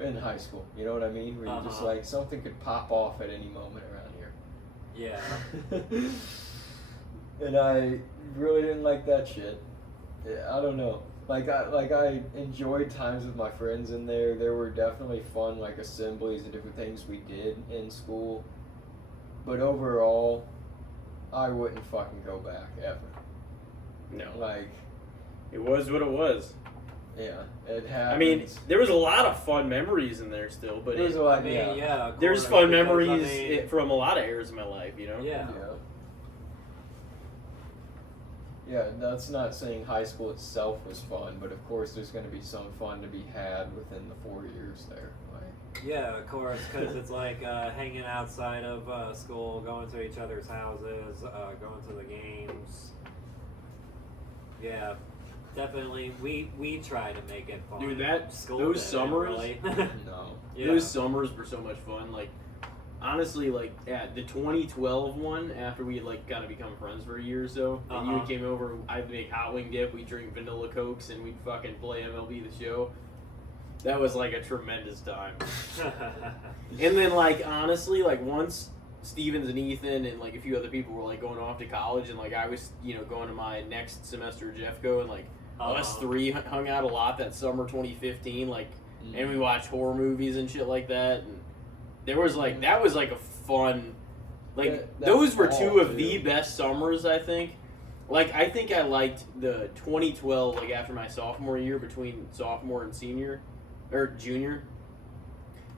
in high school, you know what I mean? Where you just Uh-huh. like, something could pop off at any moment around Yeah. here. And I really didn't like that shit. I don't know. Like I enjoyed times with my friends in there. There were definitely fun, like, assemblies and different things we did in school. But overall, I wouldn't fucking go back ever. No. Like, It was what it was. yeah, it happens. I mean, there was a lot of fun memories in there still, but there's a I lot. mean, Yeah. yeah. of there's course, fun because, memories I mean, from a lot of eras of my life, you know? Yeah. Yeah, that's not saying high school itself was fun, but of course there's going to be some fun to be had within the 4 years there. Like, Yeah, of course, because it's like hanging outside of school, going to each other's houses, going to the games. Yeah, definitely. We try to make it fun. Dude, that- school those didn't summers- really. no. Yeah. Those summers were so much fun. Like, honestly, like, at the 2012 one, after we had, like, kind of become friends for a year or so, and you Uh-huh. came over, I'd make hot wing dip, we'd drink vanilla cokes, and we'd fucking play MLB The Show. That was like a tremendous time. And then, like, honestly, like, once Stevens and Ethan and, like, a few other people were, like, going off to college, and, like, I was, you know, going to my next semester at Jeffco, and, like, us three hung out a lot that summer 2015, like, and we watched horror movies and shit like that, and there was, like, that was, like, a fun, like, those were two of the best summers, I think. Like, I think I liked the 2012, like, after my sophomore year, between sophomore and senior, or junior.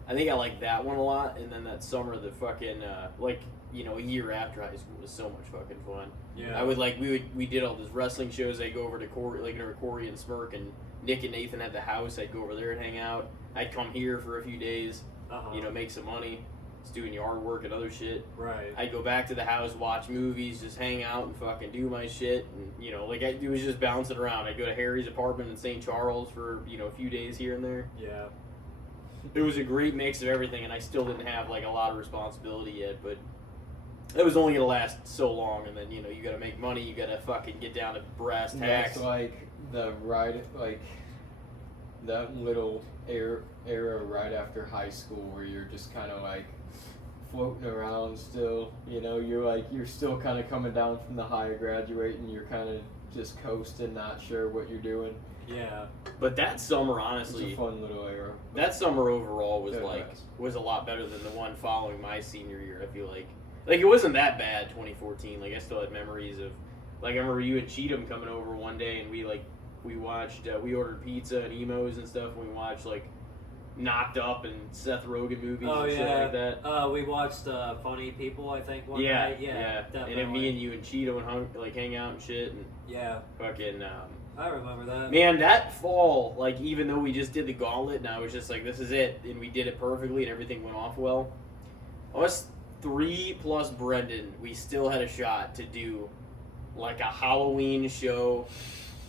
I think I liked that one a lot, and then that summer, the fucking, like, you know, a year after high school was so much fucking fun. Yeah. I would, like, we did all those wrestling shows. I'd go over to Corey, like, Corey and Smirk, and Nick and Nathan at the house. I'd go over there and hang out. I'd come here for a few days, you know, make some money. Just doing yard work and other shit. Right. I'd go back to the house, watch movies, just hang out and fucking do my shit. And, you know, like, it was just bouncing around. I'd go to Harry's apartment in St. Charles for, you know, a few days here and there. Yeah. It was a great mix of everything, and I still didn't have, like, a lot of responsibility yet, but it was only going to last so long, and then, you know, you got to make money, you got to fucking get down to brass tacks. That's like the right, like, that little era right after high school where you're just kind of, like, floating around still, you know, you're still kind of coming down from the high of graduating, you're kind of just coasting, not sure what you're doing. Yeah. But that summer, honestly, It's a fun little era. that summer overall was, Good like, mess. was a lot better than the one following my senior year, I feel like. Like, it wasn't that bad, 2014. Like, I still had memories of, like, I remember you and Cheatham coming over one day, and we watched, we ordered pizza and emos and stuff, and we watched, like, Knocked Up and Seth Rogen movies and shit like that. We watched Funny People, I think, one Yeah, night. Yeah, definitely. And then me and you and Cheeto would hang out and shit, and Yeah, fucking, I remember that. man, that fall, like, even though we just did the gauntlet, and I was just like, this is it, and we did it perfectly, and everything went off well, us three plus Brendan, we still had a shot to do, like, a Halloween show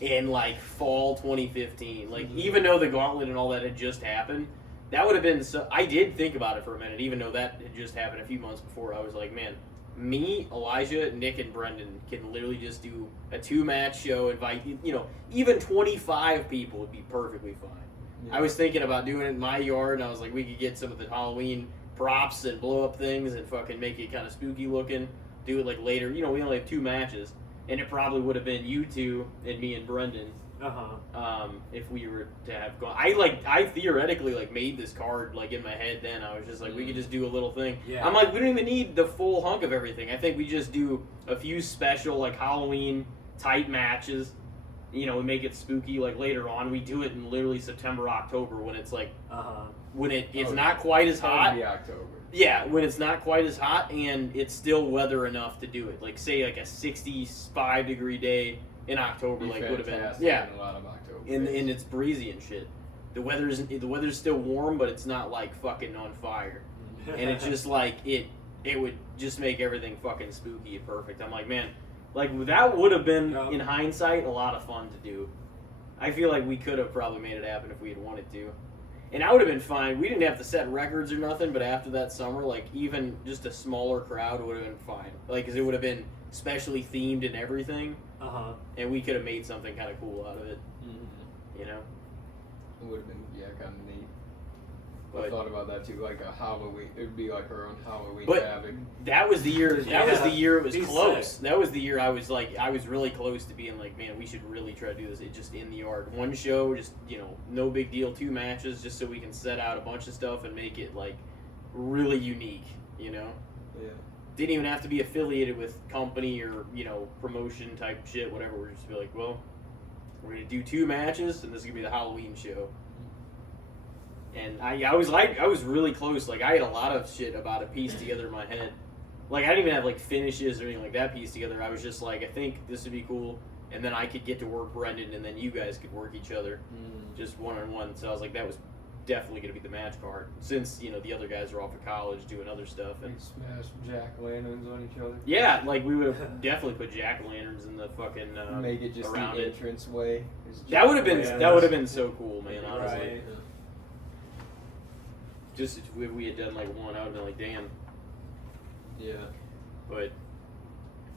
in, like, fall 2015. Like, even though the gauntlet and all that had just happened, that would have been so... I did think about it for a minute, even though that had just happened a few months before. I was like, man, me, Elijah, Nick, and Brendan can literally just do a 2-match show, invite, you know, even 25 people would be perfectly fine. Yeah. I was thinking about doing it in my yard, and I was like, we could get some of the Halloween props and blow up things and fucking make it kind of spooky looking. Do it, like, later. You know, we only have 2 matches, and it probably would have been you two and me and Brendan. If we were to have gone, I theoretically, like, made this card, like, in my head. Then I was just like, we could just do a little thing. Yeah. I'm like, we don't even need the full hunk of everything. I think we just do a few special, like, Halloween type matches. You know, we make it spooky. Like, later on, we do it in literally September, October, when it's like, when it's not quite as hot. Maybe October. Yeah, when it's not quite as hot and it's still weather enough to do it. Like, say, like a 65-degree day in October, like, would have been, yeah. In a lot of October. And it's breezy and shit. The weather's still warm, but it's not, like, fucking on fire. And it's just like it would just make everything fucking spooky and perfect. I'm like, man, like, that would have been, in hindsight, a lot of fun to do. I feel like we could have probably made it happen if we had wanted to. And I would have been fine. We didn't have to set records or nothing, but after that summer, like, even just a smaller crowd would have been fine. Like, because it would have been specially themed and everything. And we could have made something kind of cool out of it. You know? It would have been, kind of neat. But, I thought about that too, like a Halloween. It would be like our own Halloween but havoc. That was the year. That was the year it was Be close. sick. That was the year I was like, I was really close to being like, man, we should really try to do this. It just in the yard, one show, just, you know, no big deal, 2 matches, just so we can set out a bunch of stuff and make it, like, really unique. You know. Yeah. Didn't even have to be affiliated with company or, you know, promotion type shit, whatever. We're just be like, well, we're gonna do 2 matches, and this is gonna be the Halloween show. And I was really close. Like, I had a lot of shit about it pieced together in my head. Like, I didn't even have, like, finishes or anything like that pieced together. I was just like, I think this would be cool, and then I could get to work Brendan, and then you guys could work each other, just one-on-one. So I was like, that was definitely going to be the match card, since, you know, the other guys are off of college doing other stuff. And We'd smash jack-o'-lanterns on each other. yeah, like, we would have definitely put jack-o'-lanterns in the fucking make it just around the it. entrance way. That would have been so cool, man. Honestly, Right. just if we had done like one, I would have been like, damn. Yeah. But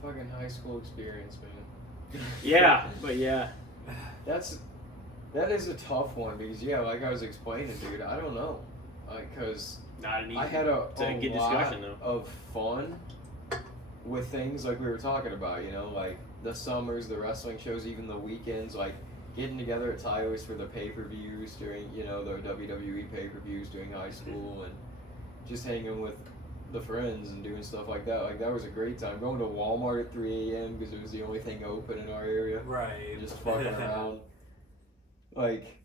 Fucking high school experience, man. yeah, but yeah, That's That is a tough one because, yeah, like I was explaining, dude, I don't know. Because Not an easy I had a good lot discussion though. of fun with things like we were talking about, you know, like the summers, the wrestling shows, even the weekends, like getting together at Tyler's for the pay-per-views during, you know, the WWE pay-per-views during high school, and just hanging with the friends and doing stuff like that. Like, that was a great time. Going to Walmart at 3 a.m. because it was the only thing open in our area. Right. Just fucking around. Like,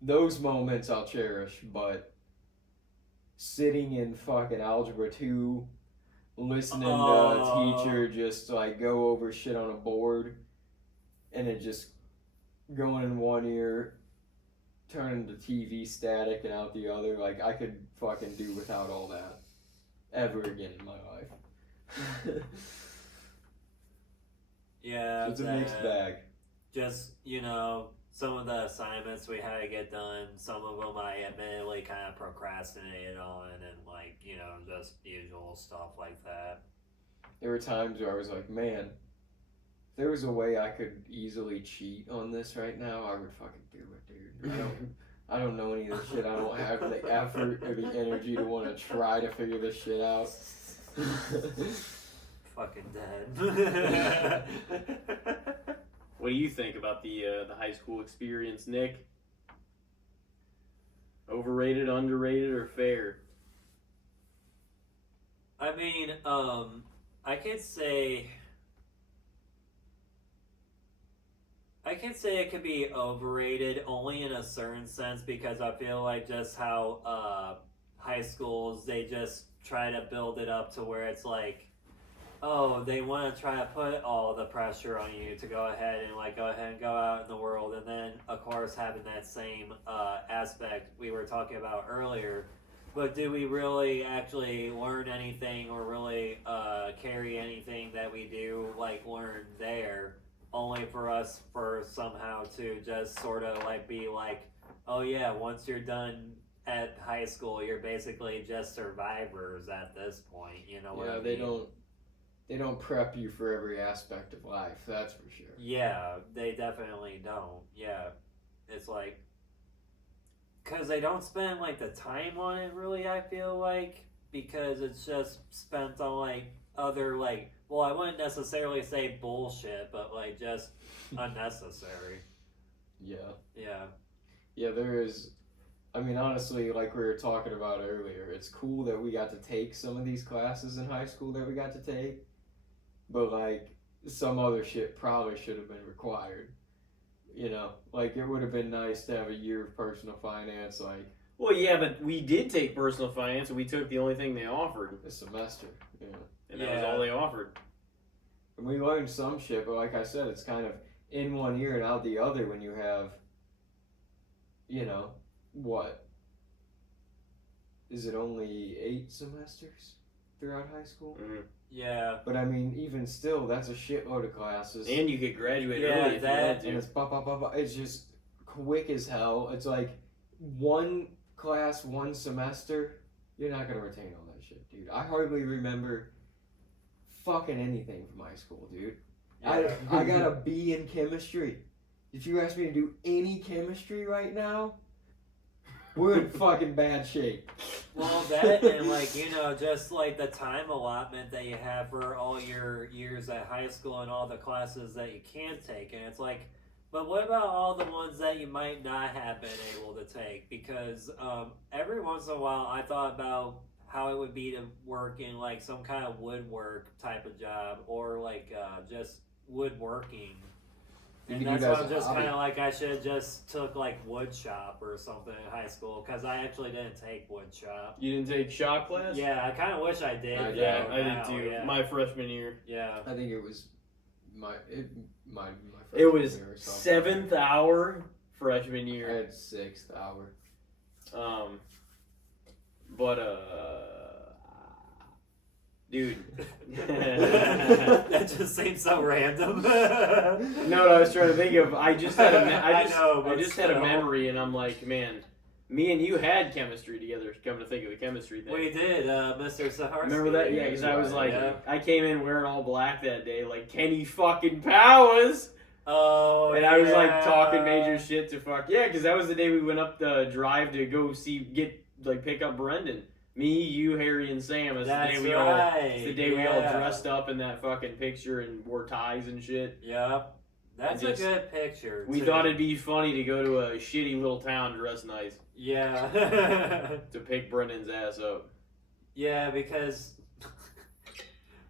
those moments I'll cherish, but sitting in fucking Algebra 2, listening to a teacher just, like, go over shit on a board, and it just going in one ear, turning the TV static and out the other. Like, I could fucking do without all that ever again in my life. Yeah, It's a mixed bag. Just, you know, some of the assignments we had to get done, some of them I admittedly kind of procrastinated on, and, like, you know, just usual stuff like that. There were times where I was like, man, if there was a way I could easily cheat on this right now, I would fucking do it, dude. I don't know any of this shit. I don't have the effort or the energy to want to try to figure this shit out. Fucking dead. What do you think about the high school experience, Nick? Overrated, underrated, or fair? I mean, I could say it could be overrated only in a certain sense, because I feel like just how high schools, they just try to build it up to where it's like, oh, they want to try to put all the pressure on you to go ahead and go out in the world, and then of course having that same aspect we were talking about earlier. But do we really actually learn anything, or really carry anything that we do learn there, only for us for somehow to just sort of be like, oh yeah, once you're done at high school, you're basically just survivors at this point, you know what I mean? They don't prep you for every aspect of life, that's for sure. Yeah, they definitely don't. Yeah, it's like, because they don't spend the time on it really, I feel like, because it's just spent on other well, I wouldn't necessarily say bullshit, but just unnecessary. Yeah. Yeah, There is, I mean, honestly, like we were talking about earlier, it's cool that we got to take some of these classes in high school that we got to take, but some other shit probably should have been required. You know, it would have been nice to have a year of personal finance, Well, yeah, but we did take personal finance, and we took the only thing they offered. a semester, you know. And that was all they offered. And we learned some shit, but like I said, it's kind of in one ear and out the other when you have, you know, what? Is it only 8 semesters throughout high school? Mm-hmm. yeah. But I mean, even still, that's a shitload of classes. And you could graduate Yeah, early if you wanted And to. it's it's just quick as hell. It's one class, one semester. You're not gonna retain all that shit, dude. I hardly remember fucking anything from high school, dude. Yeah. I got a B in chemistry. If you ask me to do any chemistry right now, we're in fucking bad shape. Well, that and you know, just the time allotment that you have for all your years at high school and all the classes that you can take, and it's but what about all the ones that you might not have been able to take? Because every once in a while I thought about how it would be to work in some kind of woodwork type of job, or just woodworking. And that's why I'm just kind of I should have just took wood shop or something in high school, because I actually didn't take wood shop. You didn't take shop class? Yeah, I kind of wish I did. I did too. Yeah. My freshman year. Yeah. I think it was my It was freshman year or something. 7th hour freshman I year. had 6th hour. Dude. That just seems so random. No, I was trying to think of. I just had a still. memory, and I'm like, man, me and you had chemistry together. Come to think of the chemistry thing. We did, Mr. Saharsky. Remember that? Yeah, because I was Yeah. I came in wearing all black that day, like Kenny fucking Powers. Oh, And I was like talking major shit to fuck. Yeah, because that was the day we went up the drive to go pick up Brendan. Me, you, Harry, and Sam. It's That's the day we right. It's the day we all dressed up in that fucking picture and wore ties and shit. Yep. That's a good picture. We thought it'd be funny to go to a shitty little town dressed nice. Yeah. To pick Brendan's ass up. Yeah, because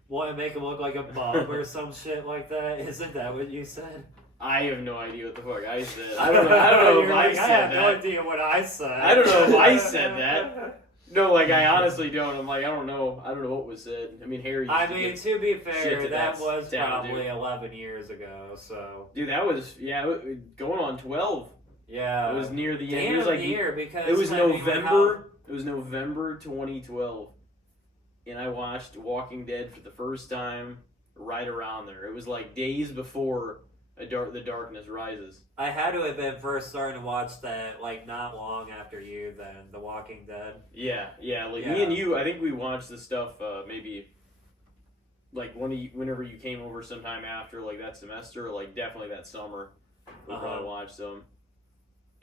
want to make him look like a bum or some shit like that. Isn't that what you said? I have no idea what the fuck I said. I don't know if I said I have that. no idea what I said. I don't know if I said that. No, like I honestly don't. I'm like I don't know what was said. I mean Harry. To be fair, that was down, probably dude. 11 years ago. So. Dude, that was going on 12. Yeah. It was near the end. Damn It was like near because it was I mean, November. It was November 2012, and I watched Walking Dead for the first time right around there. It was like days before The Darkness Rises. I had to have been first starting to watch that like not long after you. Then The Walking Dead. Yeah. Me and you. I think we watched the stuff maybe like whenever you came over sometime after like that semester, or like definitely that summer. We probably watched them.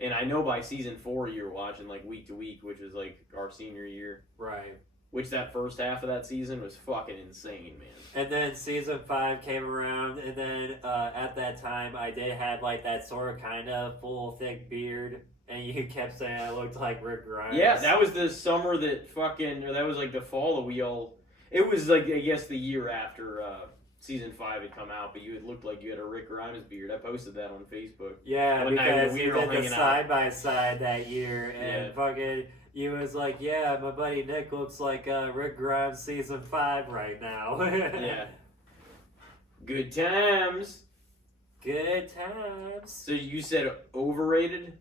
And I know by season 4 you were watching like week to week, which was like our senior year. Right. Which that first half of that season was fucking insane, man. And then season 5 came around, and then at that time I did have like that sort of kind of full thick beard, and you kept saying I looked like Rick Grimes. Yeah, that was the summer that that was like the fall that it was like I guess the year after season 5 had come out, but you had looked like you had a Rick Grimes beard. I posted that on Facebook. Yeah, One night because we you were all did the hanging out. side by side that year, and fucking you was like, yeah, my buddy Nick looks like Rick Grimes season 5 right now. Yeah. Good times. Good times. So you said overrated?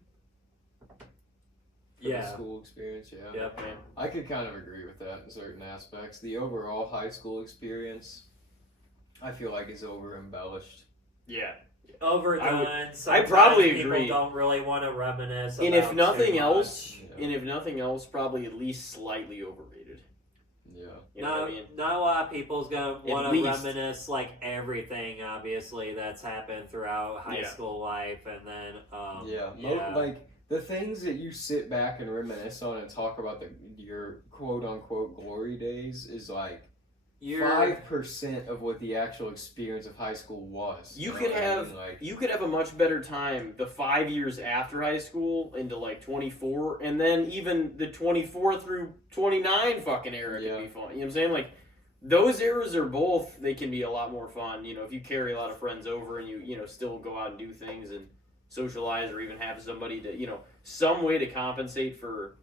For the school experience, yeah. Yep, man. I could kind of agree with that in certain aspects. The overall high school experience, I feel like is over embellished. Yeah. Overdone. I probably people agree. Don't really want to reminisce. And about if nothing too else, much. probably at least slightly overrated. Yeah. You know what I mean? Not a lot of people's gonna want to least. reminisce like everything, obviously, that's happened throughout high school life, and then like the things that you sit back and reminisce on and talk about your quote unquote glory days is like 5% of what the actual experience of high school was. You could have a much better time the 5 years after high school into like 24, and then even the 24 through 29 fucking era can be fun. You know what I'm saying? Like those eras are both. They can be a lot more fun. You know, if you carry a lot of friends over and you still go out and do things and socialize, or even have somebody to some way to compensate for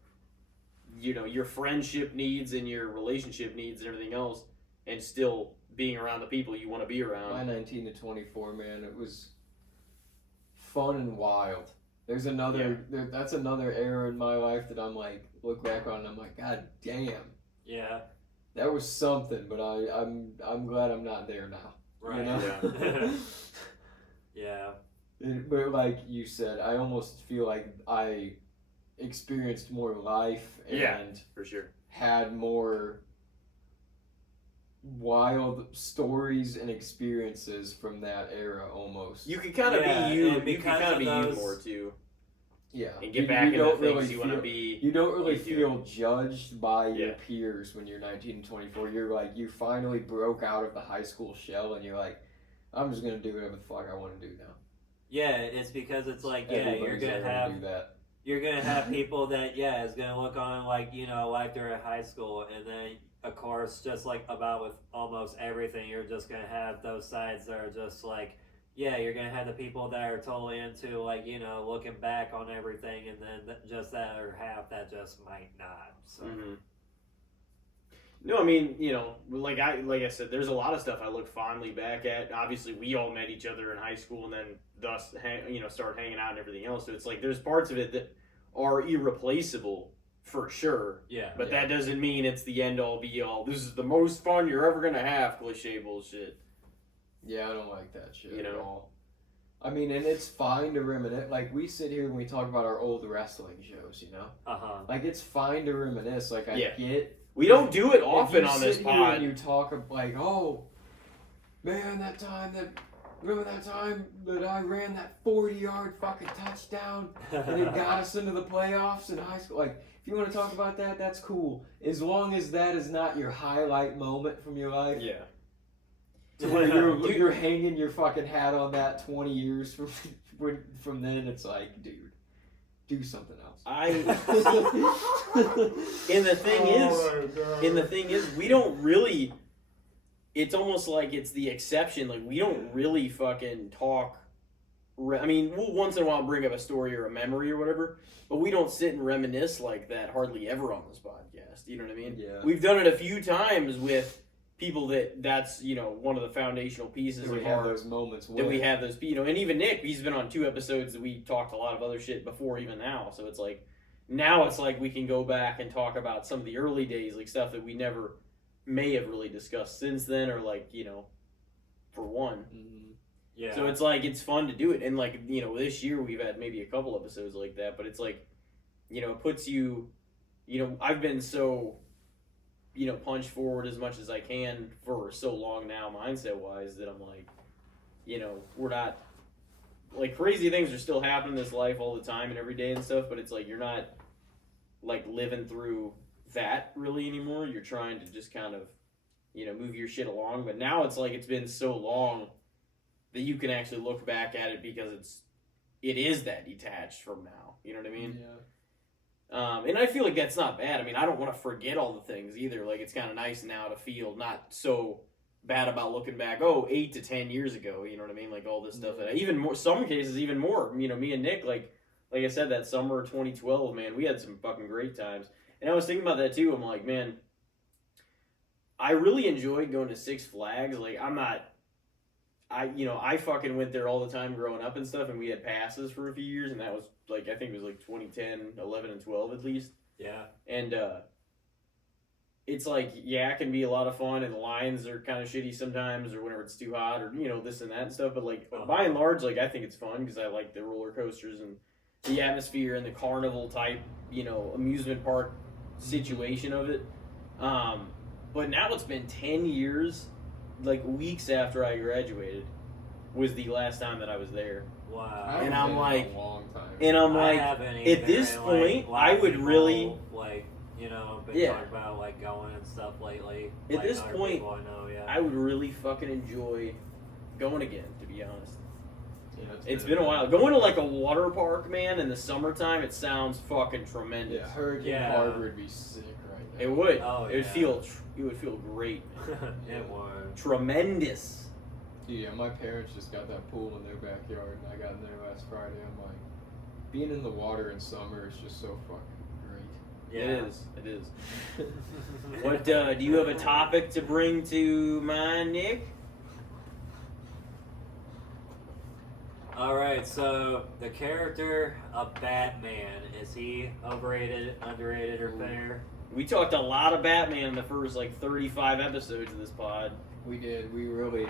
your friendship needs and your relationship needs and everything else. And still being around the people you want to be around. My 19 to 24, man, it was fun and wild. There's another, that's another era in my life that I'm like, look back on and I'm like, God damn. Yeah. That was something, but I'm glad I'm not there now. Right. You know? Yeah. But like you said, I almost feel like I experienced more life and for sure had more wild stories and experiences from that era almost. You could kind of be you. You could kind of be you more too. Yeah. And get back into things you want to be. You don't really feel judged by your peers when you're 19 and 24. You're like, you finally broke out of the high school shell and you're like, I'm just going to do whatever the fuck I want to do now. Yeah, it's because it's like, Everybody's you're gonna do that. You're gonna have people that is gonna look on like life during high school, and then of course just like about with almost everything, you're just gonna have those sides that are just like you're gonna have the people that are totally into like looking back on everything, and then just that other half that just might not. So. Mm-hmm. No, I mean, like I said, there's a lot of stuff I look fondly back at. Obviously, we all met each other in high school, and then thus, start hanging out and everything else. So it's like there's parts of it that are irreplaceable for sure. Yeah. But that doesn't mean it's the end all be all. This is the most fun you're ever gonna have. Cliche bullshit. Yeah, I don't like that shit at all. I mean, and it's fine to reminisce. Like, we sit here and we talk about our old wrestling shows, Like, it's fine to reminisce. Like, I get. We don't do it often on this pod. And you talk of like, oh, man, that time that remember that time that I ran that 40-yard fucking touchdown and it got us into the playoffs in high school? Like, if you want to talk about that, that's cool. As long as that is not your highlight moment from your life. Yeah. To where you're hanging your fucking hat on that 20 years from then, it's like, dude, do something else. And the thing is, we don't really. It's almost like it's the exception. Like, we don't really fucking talk. I mean, we'll once in a while bring up a story or a memory or whatever, but we don't sit and reminisce like that hardly ever on this podcast. You know what I mean? Yeah. We've done it a few times with people that's one of the foundational pieces we of have those moments that we have those, and even Nick, he's been on 2 episodes that we talked a lot of other shit before even now, so it's like now it's like we can go back and talk about some of the early days, like stuff that we never may have really discussed since then, or like for one. Yeah. So it's like it's fun to do it, and like this year we've had maybe a couple episodes like that, but it's like it puts you I've been so punch forward as much as I can for so long now, mindset wise, that I'm like, we're not like crazy things are still happening in this life all the time and every day and stuff, but it's like you're not like living through that really anymore. You're trying to just kind of move your shit along, but now it's like it's been so long that you can actually look back at it because it is that detached from now. You know what I mean? Yeah. And I feel like that's not bad. I mean, I don't want to forget all the things either. Like, it's kind of nice now to feel not so bad about looking back, 8 to 10 years ago, you know what I mean? Like, all this stuff that even more, some cases, even more, me and Nick, like I said, that summer of 2012, man, we had some fucking great times. And I was thinking about that too. I'm like, man, I really enjoyed going to Six Flags. Like, I fucking went there all the time growing up and stuff, and we had passes for a few years, and that was like, I think it was like 2010, 11, and 12 at least. Yeah. And it's like, yeah, it can be a lot of fun, and the lines are kind of shitty sometimes, or whenever it's too hot, or this and that and stuff. But like, by and large, like, I think it's fun because I like the roller coasters and the atmosphere and the carnival type, amusement park situation of it. But now it's been 10 years. Like, weeks after I graduated was the last time that I was there. Wow. And I'm like, a long time. And I'm I like, haven't at either, this and, point, like, I would people, really, like, been Yeah. talking about like going and stuff lately. At like, this other point, people I know, yeah. I would really fucking enjoy going again, to be honest. Yeah, It's been a while. Going to like a water park, man, in the summertime, it sounds fucking tremendous. Yeah, Hurricane Yeah. Harbor would be sick right now. It would. Oh, It would yeah. feel great. It was. Tremendous. Yeah, my parents just got that pool in their backyard, and I got in there last Friday. I'm like, being in the water in summer is just so fucking great. Yeah. It is. What, do you have a topic to bring to mind, Nick? Alright, so the character of Batman, is he overrated, underrated, or fair? We talked a lot of Batman in the first, 35 episodes of this pod. We did. We really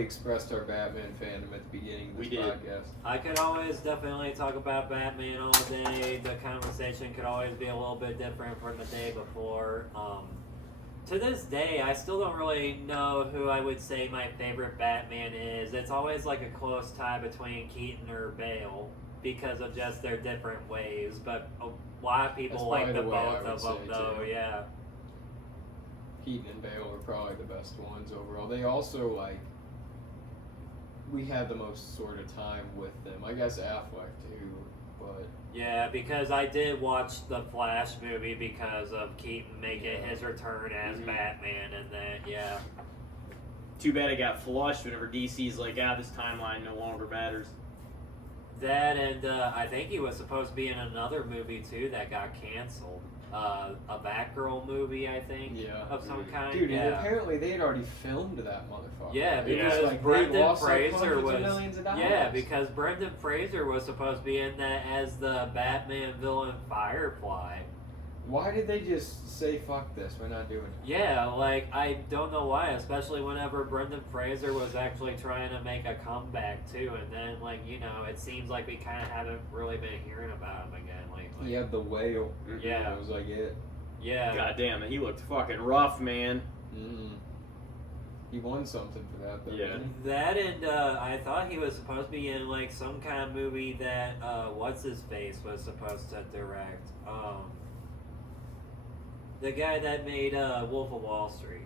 expressed our Batman fandom at the beginning of this We did. podcast. I could always definitely talk about Batman all day. The conversation could always be a little bit different from the day before. To this day, I still don't really know who I would say my favorite Batman is. It's always like a close tie between Keaton or Bale because of just their different ways. But a lot of people That's like probably the the way I both would of them, say, though. too. Yeah. Keaton and Bale are probably the best ones overall. They also, we had the most sort of time with them. I guess Affleck too, but Yeah, because I did watch the Flash movie because of Keaton making his return as Mhm. Batman, and then yeah. Too bad it got flushed whenever DC's like, this timeline no longer matters. That and I think he was supposed to be in another movie too that got canceled. A Batgirl movie, I think, yeah, of some kind. dude. yeah. And apparently they had already filmed that motherfucker. Yeah, It because was they Brendan lost, Fraser hundreds was of millions of dollars. yeah, because Brendan Fraser was supposed to be in that as the Batman villain Firefly. Why did they just say fuck this? We're not doing it. Yeah, like I don't know why, especially whenever Brendan Fraser was actually trying to make a comeback too, and then it seems like we kind of haven't really been hearing about him again lately. He had the whale. Yeah. That was like it. Yeah. God damn it, he looked fucking rough, man. Mm. He won something for that, though. Yeah. Didn't That and I thought he was supposed to be in like some kind of movie that what's his face was supposed to direct. The guy that made Wolf of Wall Street.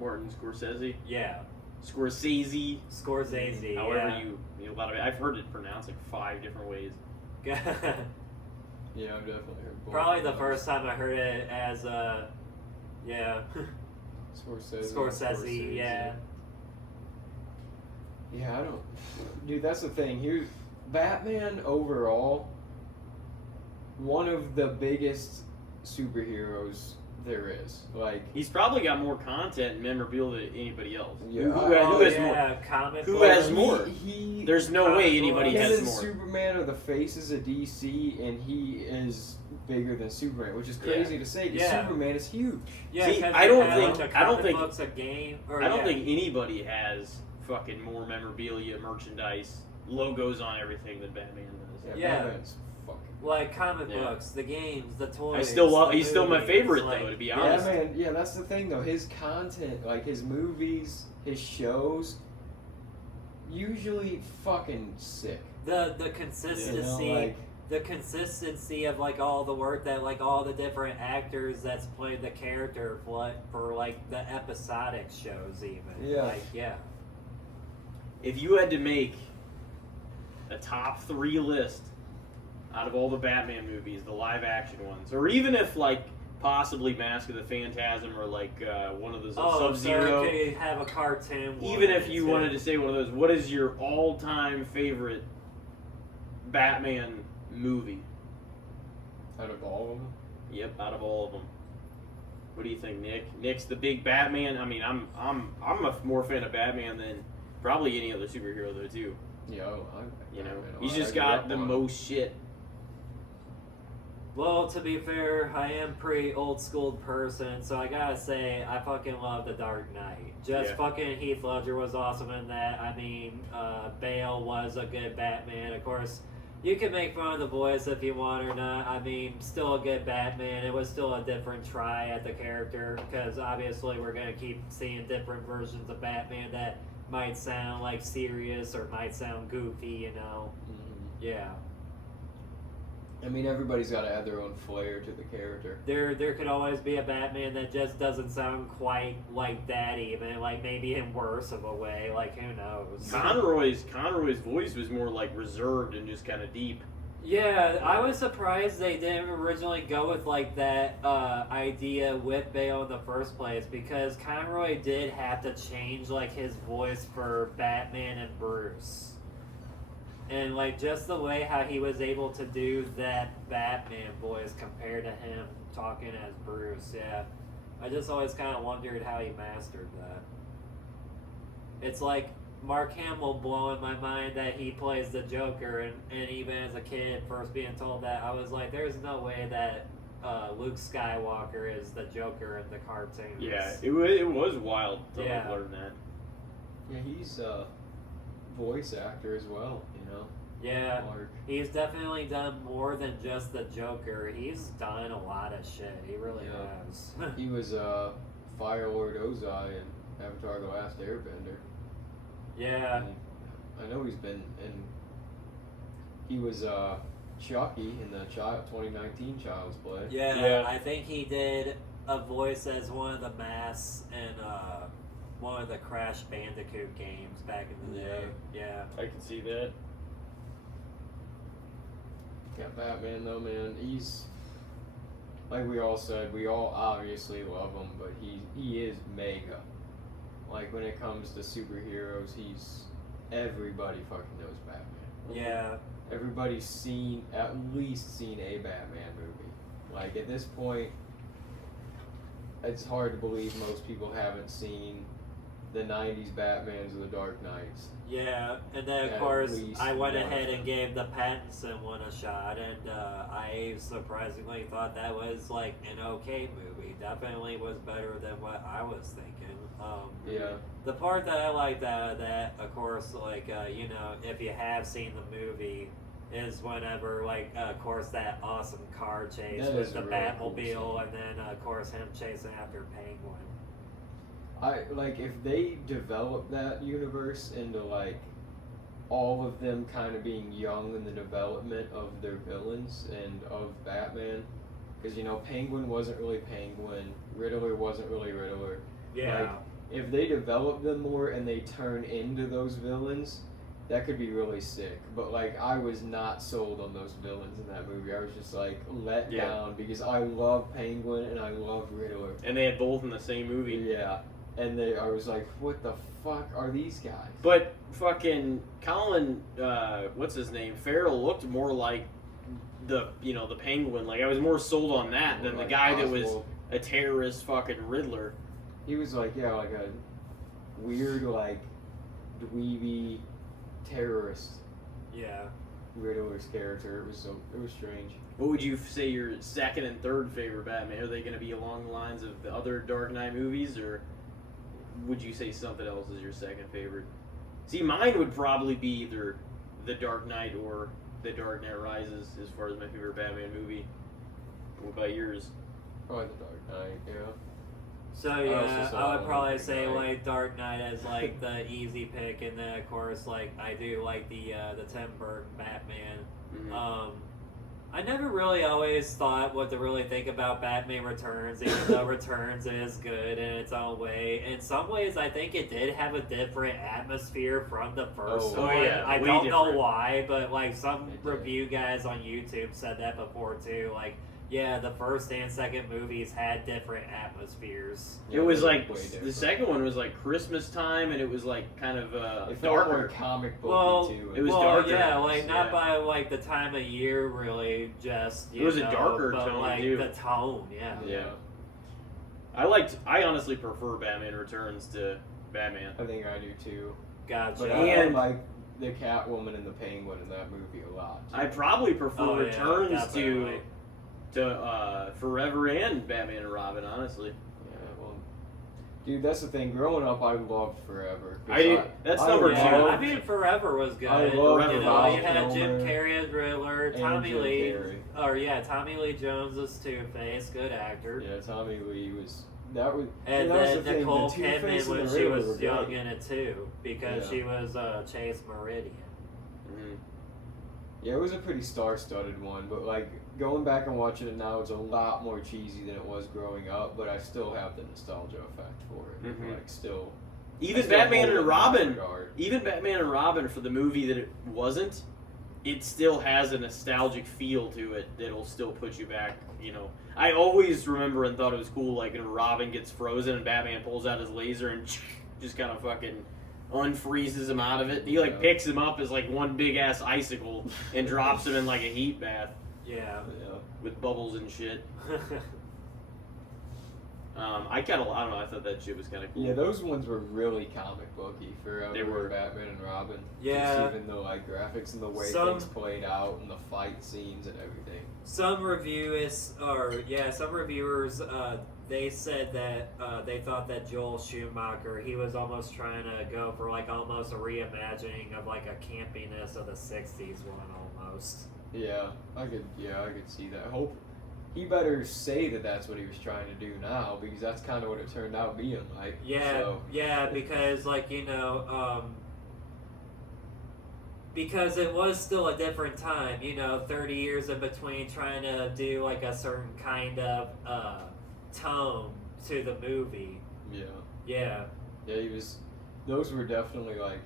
Martin Scorsese. Yeah, Scorsese. Scorsese. However you a lot of it. I've heard it pronounced like 5 different ways. Yeah. Yeah, I've definitely heard both Probably of the those. first time I heard it as yeah. Scorsese, yeah. Yeah, I don't. Dude, that's the thing. Here, Batman overall, one of the biggest superheroes there is. Like, He's probably got more content and memorabilia than anybody else. Yeah. Who Oh, has more? yeah, comic Who book. has more? He There's no way anybody Him him has and more. Superman are the faces of DC, and he is bigger than Superman, which is crazy to say. 'Cause Yeah. Superman is huge. Yeah, See, 'cause I they don't have, think- like, I don't comic think- books a game. Or, I don't yeah. think anybody has fucking more memorabilia, merchandise, logos on everything than Batman does. Yeah. Batman's fucking. Like comic Yeah. books, the games, the toys. I still love. the He's still my movies, favorite like, though, to be Yeah, honest. man. Yeah, that's the thing though. His content, like his movies, his shows, usually fucking sick. The You consistency, know, like, the consistency of like all the work that like all the different actors that's played the character for like the episodic shows even. Yeah. Like yeah. If you had to make a top 3 list out of all the Batman movies, the live action ones, or even if like possibly Mask of the Phantasm or like one of those Oh, Sub-Zero, so you could have a cartoon. even if one, you too. wanted to say one of those, what is your all-time favorite Batman movie? out of all of them. Yep, out of all of them. What do you think, Nick? Nick's the big Batman. I mean, I'm a more fan of Batman than probably any other superhero though too. Yeah, You know, Batman, he's I just grew got up the on- most shit. Well, to be fair, I am pretty old school person, so I gotta say I fucking love The Dark Knight. Just Yeah. fucking Heath Ledger was awesome in that. I mean, Bale was a good Batman. Of course, you can make fun of the voice if you want or not. I mean, still a good Batman. It was still a different try at the character because obviously we're gonna keep seeing different versions of Batman that might sound like serious or might sound goofy. You know? Mhm. Yeah. I mean, everybody's got to add their own flair to the character. There could always be a Batman that just doesn't sound quite like that, even like maybe in worse of a way. Like who knows? Conroy's voice was more like reserved and just kind of deep. Yeah, I was surprised they didn't originally go with like that idea with Bale in the first place because Conroy did have to change like his voice for Batman and Bruce. And like just the way how he was able to do that Batman voice compared to him talking as Bruce, yeah. I just always kind of wondered how he mastered that. It's like Mark Hamill blowing my mind that he plays the Joker, and even as a kid, first being told that, I was like, there's no way that Luke Skywalker is the Joker in the cartoons. Yeah, it was wild to Yeah. learn that. Yeah, he's a voice actor as well, you know. Yeah. Mark. He's definitely done more than just the Joker. He's done a lot of shit. He really Yeah. has. He was Fire Lord Ozai in Avatar: The Last Airbender. Yeah. I know he's been in. He was Chucky in the 2019 Child's Play. Yeah, Yeah. I think he did a voice as one of the masks in one of the Crash Bandicoot games back in the day. Yeah. I can see that. Yeah, Batman though, man, he's like we all said, we all obviously love him, but he is mega. Like when it comes to superheroes, everybody fucking knows Batman. Yeah. Everybody's at least seen a Batman movie. Like at this point, it's hard to believe most people haven't seen the 90s Batmans or the Dark Knights. Yeah, and then of At course least I went one ahead of and gave the Pattinson one a shot, and I surprisingly thought that was like an okay movie. Definitely was better than what I was thinking. Yeah. The part that I liked out of that, of course, like you know, if you have seen the movie, is whenever like of course that awesome car chase That with is the a really cool Batmobile, scene. and then of course him chasing after Penguin. if they develop that universe into like all of them kind of being young in the development of their villains and of Batman, because Penguin wasn't really Penguin, Riddler wasn't really Riddler. Yeah. Like, if they develop them more and they turn into those villains, that could be really sick. But like, I was not sold on those villains in that movie. I was just like let down because I love Penguin and I love Riddler. And they had both in the same movie. Yeah. And I was like, what the fuck are these guys? But fucking Colin, what's his name? Farrell looked more like the Penguin. Like, I was more sold on that than the guy that was a terrorist fucking Riddler. He was like, like a weird, like, dweeby terrorist. Yeah. Riddler's character. It was strange. What would you say your second and third favorite Batman? Are they going to be along the lines of the other Dark Knight movies, or would you say something else is your second favorite? See, mine would probably be either The Dark Knight or The Dark Knight Rises as far as my favorite Batman movie. What about yours? Probably The Dark Knight, yeah. So also yeah, saw I would probably Dark say Knight. like Dark Knight as like the easy pick, and then of course like I do like the Tim Burton Batman. Mm-hmm. I never really always thought what to really think about Batman Returns, even though Returns is good in its own way. In some ways, I think it did have a different atmosphere from the first Oh, one. yeah, I way don't know different. why, but like some It did. review guys on YouTube said that before too. Like, yeah, the first and second movies had different atmospheres. It was they were like way the different. second one was like Christmas time, and it was like kind of It felt more darker. comic booky Well, too. it was well, darker. yeah, like not Yeah. by like the time of year, really. Just It was a know, darker but, tone, like too. the tone, yeah. Yeah. I honestly prefer Batman Returns to Batman. I think I do too. Gotcha. But And- I like the Catwoman and the Penguin in that movie a lot. I probably prefer Oh, yeah, Returns definitely. to Forever and Batman and Robin, honestly. Yeah, well, dude, that's the thing. Growing up, I loved Forever. 'Cause I did. That's number Yeah, two. I mean, Forever was good. I You loved Forever. know, you Val had Jim Kilmer Carrey as Riddler, and Tommy Jim Lee, Carrey. Tommy Lee Jones as Two-Face, good actor. Yeah, Tommy Lee was. That was. And that was then the thing, Nicole the Two-Face Kidman when and the she Riddler was were young great. in it too, because Yeah. she was Chase Meridian. Mhm. Yeah, it was a pretty star-studded one, but like going back and watching it now, it's a lot more cheesy than it was growing up. But I still have the nostalgia effect for it. Mhm. Like still. Even I still Batman hold it and in that Robin, regard. even Batman and Robin for the movie that it wasn't, it still has a nostalgic feel to it that'll still put you back. I always remember and thought it was cool, like when Robin gets frozen and Batman pulls out his laser and just kind of fucking unfreezes him out of it. He like Yeah. picks him up as like one big ass icicle and drops him in like a heat bath Yeah. Yeah. with bubbles and shit. I don't know. I thought that shit was kind of cool. Yeah, those ones were really comic booky for They were. Batman and Robin. Yeah. Just even the like graphics and the way Some- things played out and the fight scenes and everything. Some reviewers, they said that they thought that Joel Schumacher, he was almost trying to go for like almost a reimagining of like a campiness of the '60s one almost. Yeah, I could see that. Hope he better say that that's what he was trying to do now, because that's kind of what it turned out being like. Yeah, So, yeah, because like because it was still a different time, 30 years in between trying to do like a certain kind of tone to the movie. yeah. Yeah. Yeah, he was. Those were definitely like,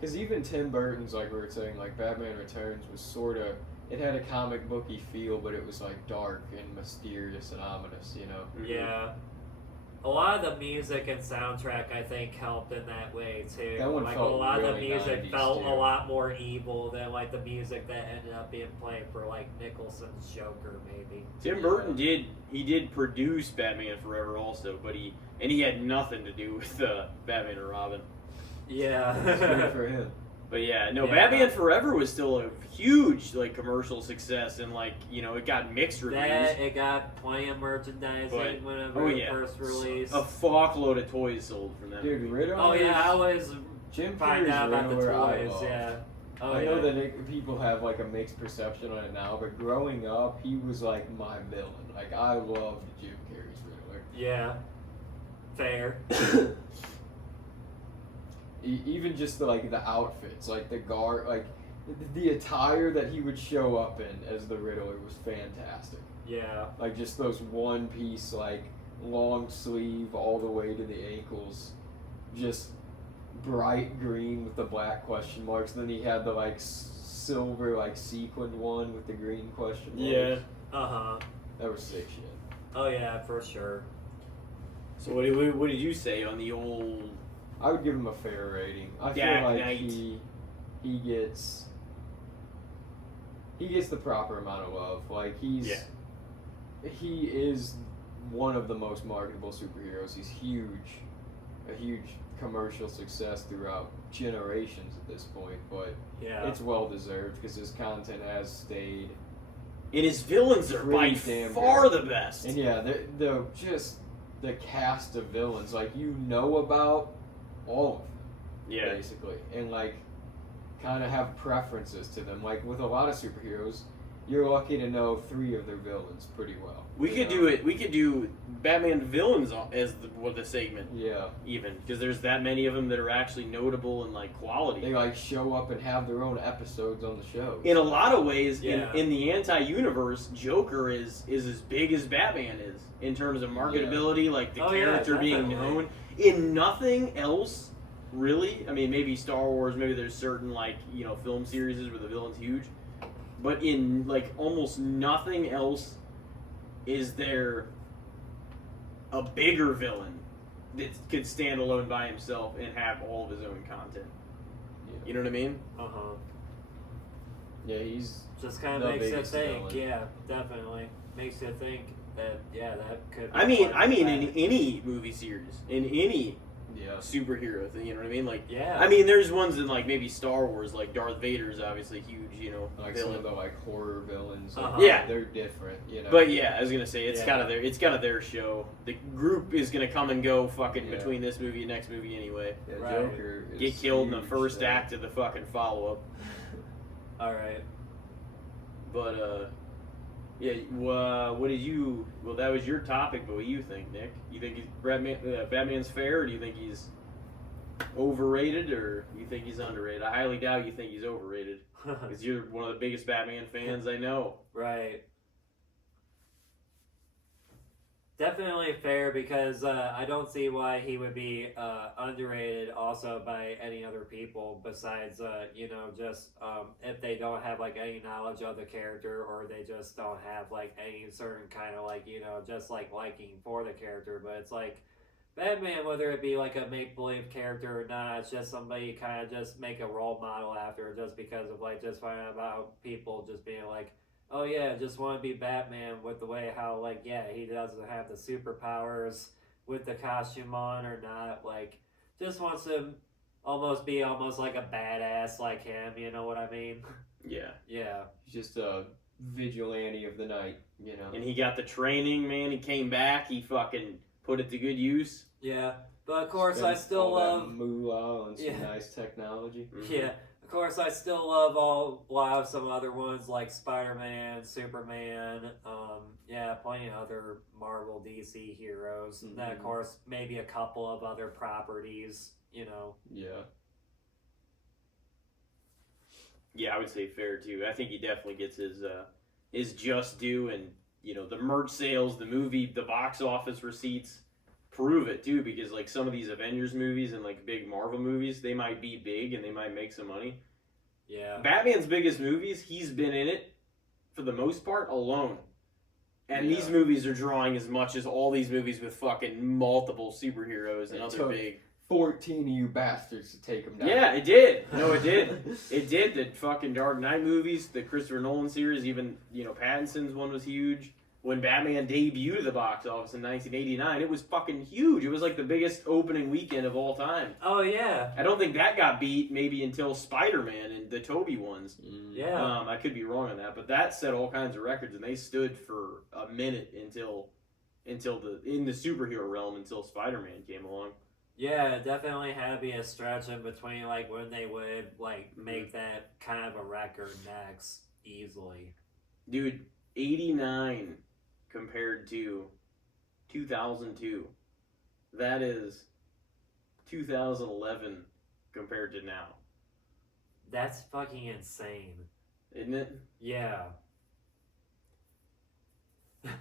because even Tim Burton's, like we were saying, like Batman Returns was sort of. It had a comic booky feel, but it was like dark and mysterious and ominous, Mhm. Yeah. A lot of the music and soundtrack, I think, helped in that way too. That one like felt a lot of the really music 90s felt too. a lot more evil than like the music that ended up being played for like Nicholson's Joker, maybe. Tim Burton did produce Batman Forever also, but he had nothing to do with Batman and Robin. Yeah. Good for him. But yeah, no, Yeah. Batman Forever was still a huge like commercial success, and like it got mixed reviews. That it got plenty of merchandising But- whenever oh, it yeah. first released. A fuckload of toys sold from that. Dude, movie. Riddler. Oh yeah, I always Jim find Carrey's out about the Riddler, I toys. love. Yeah. Oh I yeah. know that people have like a mixed perception on it now, but growing up, he was like my villain. Like I loved Jim Carrey's Riddler. Yeah. Fair. Even just the outfits, like the guard, like the attire that he would show up in as the Riddler was fantastic. Yeah. Like just those one piece, like long sleeve all the way to the ankles, just bright green with the black question marks. And then he had the silver sequined one with the green question marks. Yeah. Uh-huh. That was sick shit. Oh yeah, for sure. So what did you say on the old? I would give him a fair rating. I Dark feel like Knight. he gets the proper amount of love. Like he is one of the most marketable superheroes. He's a huge commercial success throughout generations at this point, but Yeah. it's well deserved because his content has stayed. And his villains are by Pretty damn far good. the best. And yeah, the cast of villains, you know about all of them. Yeah. Basically, and kind of have preferences to them. Like with a lot of superheroes, you're lucky to know 3 of their villains pretty well. We could do it. We could do Batman villains as the segment, Yeah, even because there's that many of them that are actually notable and quality. they show up and have their own episodes on the show. In a lot of ways, Yeah. in the anti-universe, Joker is as big as Batman is in terms of marketability, the Oh, yeah, character being definitely. known. In nothing else, really. I mean, maybe Star Wars, maybe there's certain film series where the villain's huge, but in almost nothing else is there a bigger villain that could stand alone by himself and have all of his own content. Yeah. You know what I mean? Uh-huh. Yeah, he's Just kind the of makes you biggest think. villain. Yeah, definitely. Makes you think that, that could be I mean, quite in bad. any movie series, in any yeah. superhero thing, you know what I mean? Yeah. I mean, there's ones in maybe Star Wars, Darth Vader's obviously huge, Some villain. of the horror villains. Uh-huh. Yeah. They're different. But yeah, I was gonna say it's Yeah. kind of their show. The group is gonna come and go fucking Yeah. between this movie and next movie anyway. Yeah, Right. Joker is Get killed in the huge, first so- act of the fucking follow up. All right. But yeah. What did you? Well, that was your topic. But what do you think, Nick? You think Batman's fair, or do you think he's overrated, or do you think he's underrated? I highly doubt you think he's overrated, because you're one of the biggest Batman fans I know. Right. Definitely fair because I don't see why he would be underrated also by any other people besides, just if they don't have any knowledge of the character or they just don't have any certain kind of just liking for the character. But it's Batman, whether it be a make-believe character or not, it's just somebody you kind of just make a role model after just because of just finding out about people just being oh yeah, just want to be Batman with the way how he doesn't have the superpowers with the costume on or not, just wants to be almost like a badass like him, you know what I mean? Yeah. Yeah. He's just a vigilante of the night, And he got the training, man. He came back. He fucking put it to good use. Yeah. But of course Spent I still all that love moolah on some Yeah. nice technology. Mhm. Yeah. Of course, I still love a lot of some other ones like Spider-Man, Superman, plenty of other Marvel, DC heroes. And then, of Mhm. course, maybe a couple of other properties, Yeah. Yeah, I would say fair too. I think he definitely gets his just due, and the merch sales, the movie, the box office receipts prove it too. Because some of these Avengers movies and big Marvel movies, they might be big and they might make some money. Yeah. Batman's biggest movies, he's been in it for the most part alone. And Yeah. these movies are drawing as much as all these movies with fucking multiple superheroes and It other took big. 14 of you bastards to take him down. Yeah, it did. No, it did. It did. The fucking Dark Knight movies, the Christopher Nolan series, even Pattinson's one was huge. When Batman debuted at the box office in 1989, it was fucking huge. It was the biggest opening weekend of all time. Oh, yeah. I don't think that got beat maybe until Spider-Man and the Tobey ones. Yeah. I could be wrong on that, but that set all kinds of records, and they stood for a minute until in the superhero realm until Spider-Man came along. Yeah, it definitely had to be a stretch in between, when they would, make that kind of a record next easily. Dude, 89 compared to 2002. that is 2011 compared to now. That's fucking insane. Isn't it? Yeah.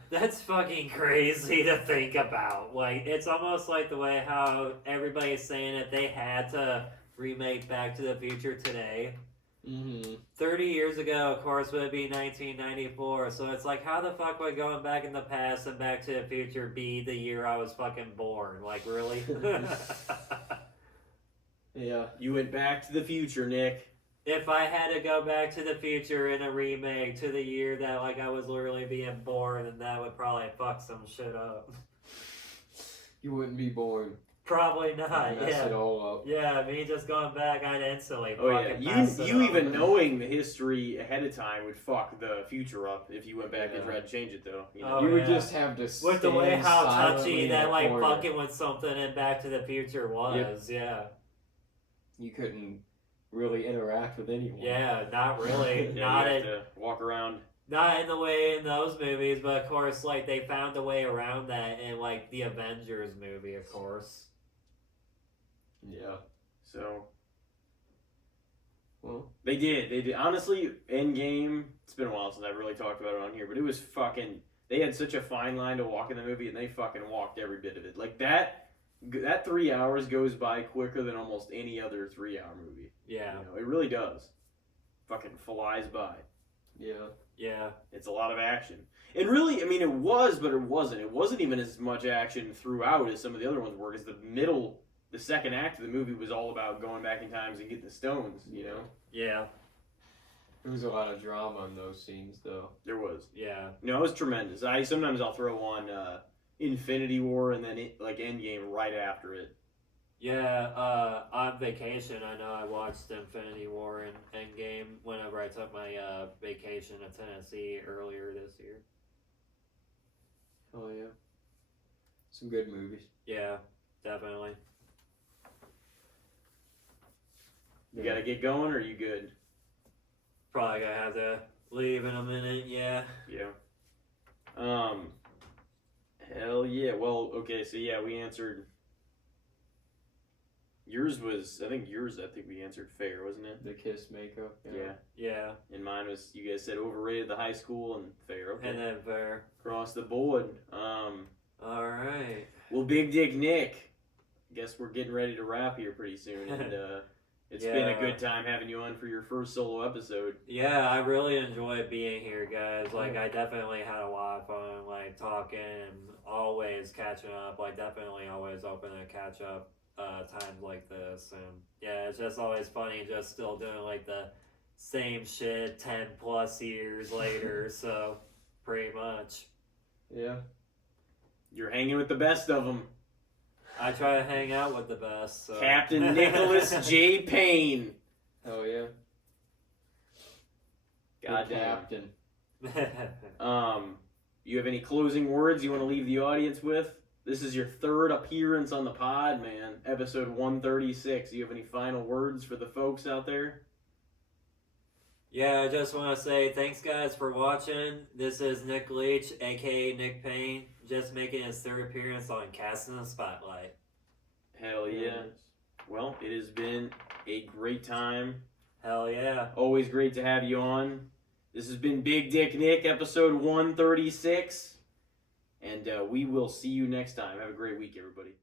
That's fucking crazy to think about. Like, it's almost like the way how everybody's saying that they had to remake Back to the Future today. 30 years ago, of course, would be 1994. So it's like, how the fuck would going back in the past and Back to the Future be the year I was fucking born? Like, really? Yeah. You went back to the future, Nick. If I had to go back to the future in a remake to the year that, like, I was literally being born, then that would probably fuck some shit up. You wouldn't be born. Probably not, Mess yeah. it all up. Yeah, me just going back, I'd instantly Oh fucking yeah, mess it you up. even knowing the history ahead of time would fuck the future up if you went back and Yeah. tried to change it though. You know? Oh, You would yeah. just have to With the way stand how silently touchy in that, a like, corner. fucking with something in Back to the Future was, yeah. You couldn't really interact with anyone. Yeah, not really. Yeah, not you have in, to walk around. not in the way in those movies, but of course, like, they found a way around that in, like, the Avengers movie, of course. Yeah. So Well, they did. Honestly, Endgame. It's been a while since I've really talked about it on here, but it was fucking. They had such a fine line to walk in the movie, and they fucking walked every bit of it. Like that 3 hours goes by quicker than almost any other 3-hour movie. Yeah. You know, it really does. Fucking flies by. yeah. Yeah. It's a lot of action. And really, I mean, it was, but it wasn't. It wasn't even as much action throughout as some of the other ones were, because the second act of the movie was all about going back in times and getting the stones, you know? Yeah. There was a lot of drama in those scenes, though. There was. Yeah. No, it was tremendous. Sometimes I'll throw on Infinity War and then Endgame right after it. Yeah, on vacation, I know I watched Infinity War and Endgame whenever I took my vacation to Tennessee earlier this year. Oh, yeah. Some good movies. Yeah, definitely. You gotta get going, or are you good? Probably gonna have to leave in a minute, yeah. Yeah. Hell yeah. Well, okay, so yeah, we answered. Yours was, I think we answered fair, wasn't it? The kiss makeup. Yeah. Yeah. And mine was, you guys said overrated the high school and fair. Okay. And then fair. Across the board. Alright. Well, Big Dick Nick, guess we're getting ready to wrap here pretty soon, and it's been a Yeah. good time having you on for your first solo episode. Yeah, I really enjoyed being here, guys. Like, I definitely had a lot of fun, like, talking and always catching up. Like, definitely always open to catch up times like this. And, yeah, it's just always funny just still doing, like, the same shit 10 plus years later. So, pretty much. Yeah. You're hanging with the best of them. I try to hang out with the best. So. Captain Nicholas J. Payne. Oh, yeah. Goddamn. Captain. You have any closing words you want to leave the audience with? This is your third appearance on the pod, man. Episode 136. You have any final words for the folks out there? Yeah, I just want to say thanks, guys, for watching. This is Nick Leach, aka Nick Payne, just making his third appearance on Casting the Spotlight. Hell yeah. Well, it has been a great time. Hell yeah. Always great to have you on. This has been Big Dick Nick, episode 136. And we will see you next time. Have a great week, everybody.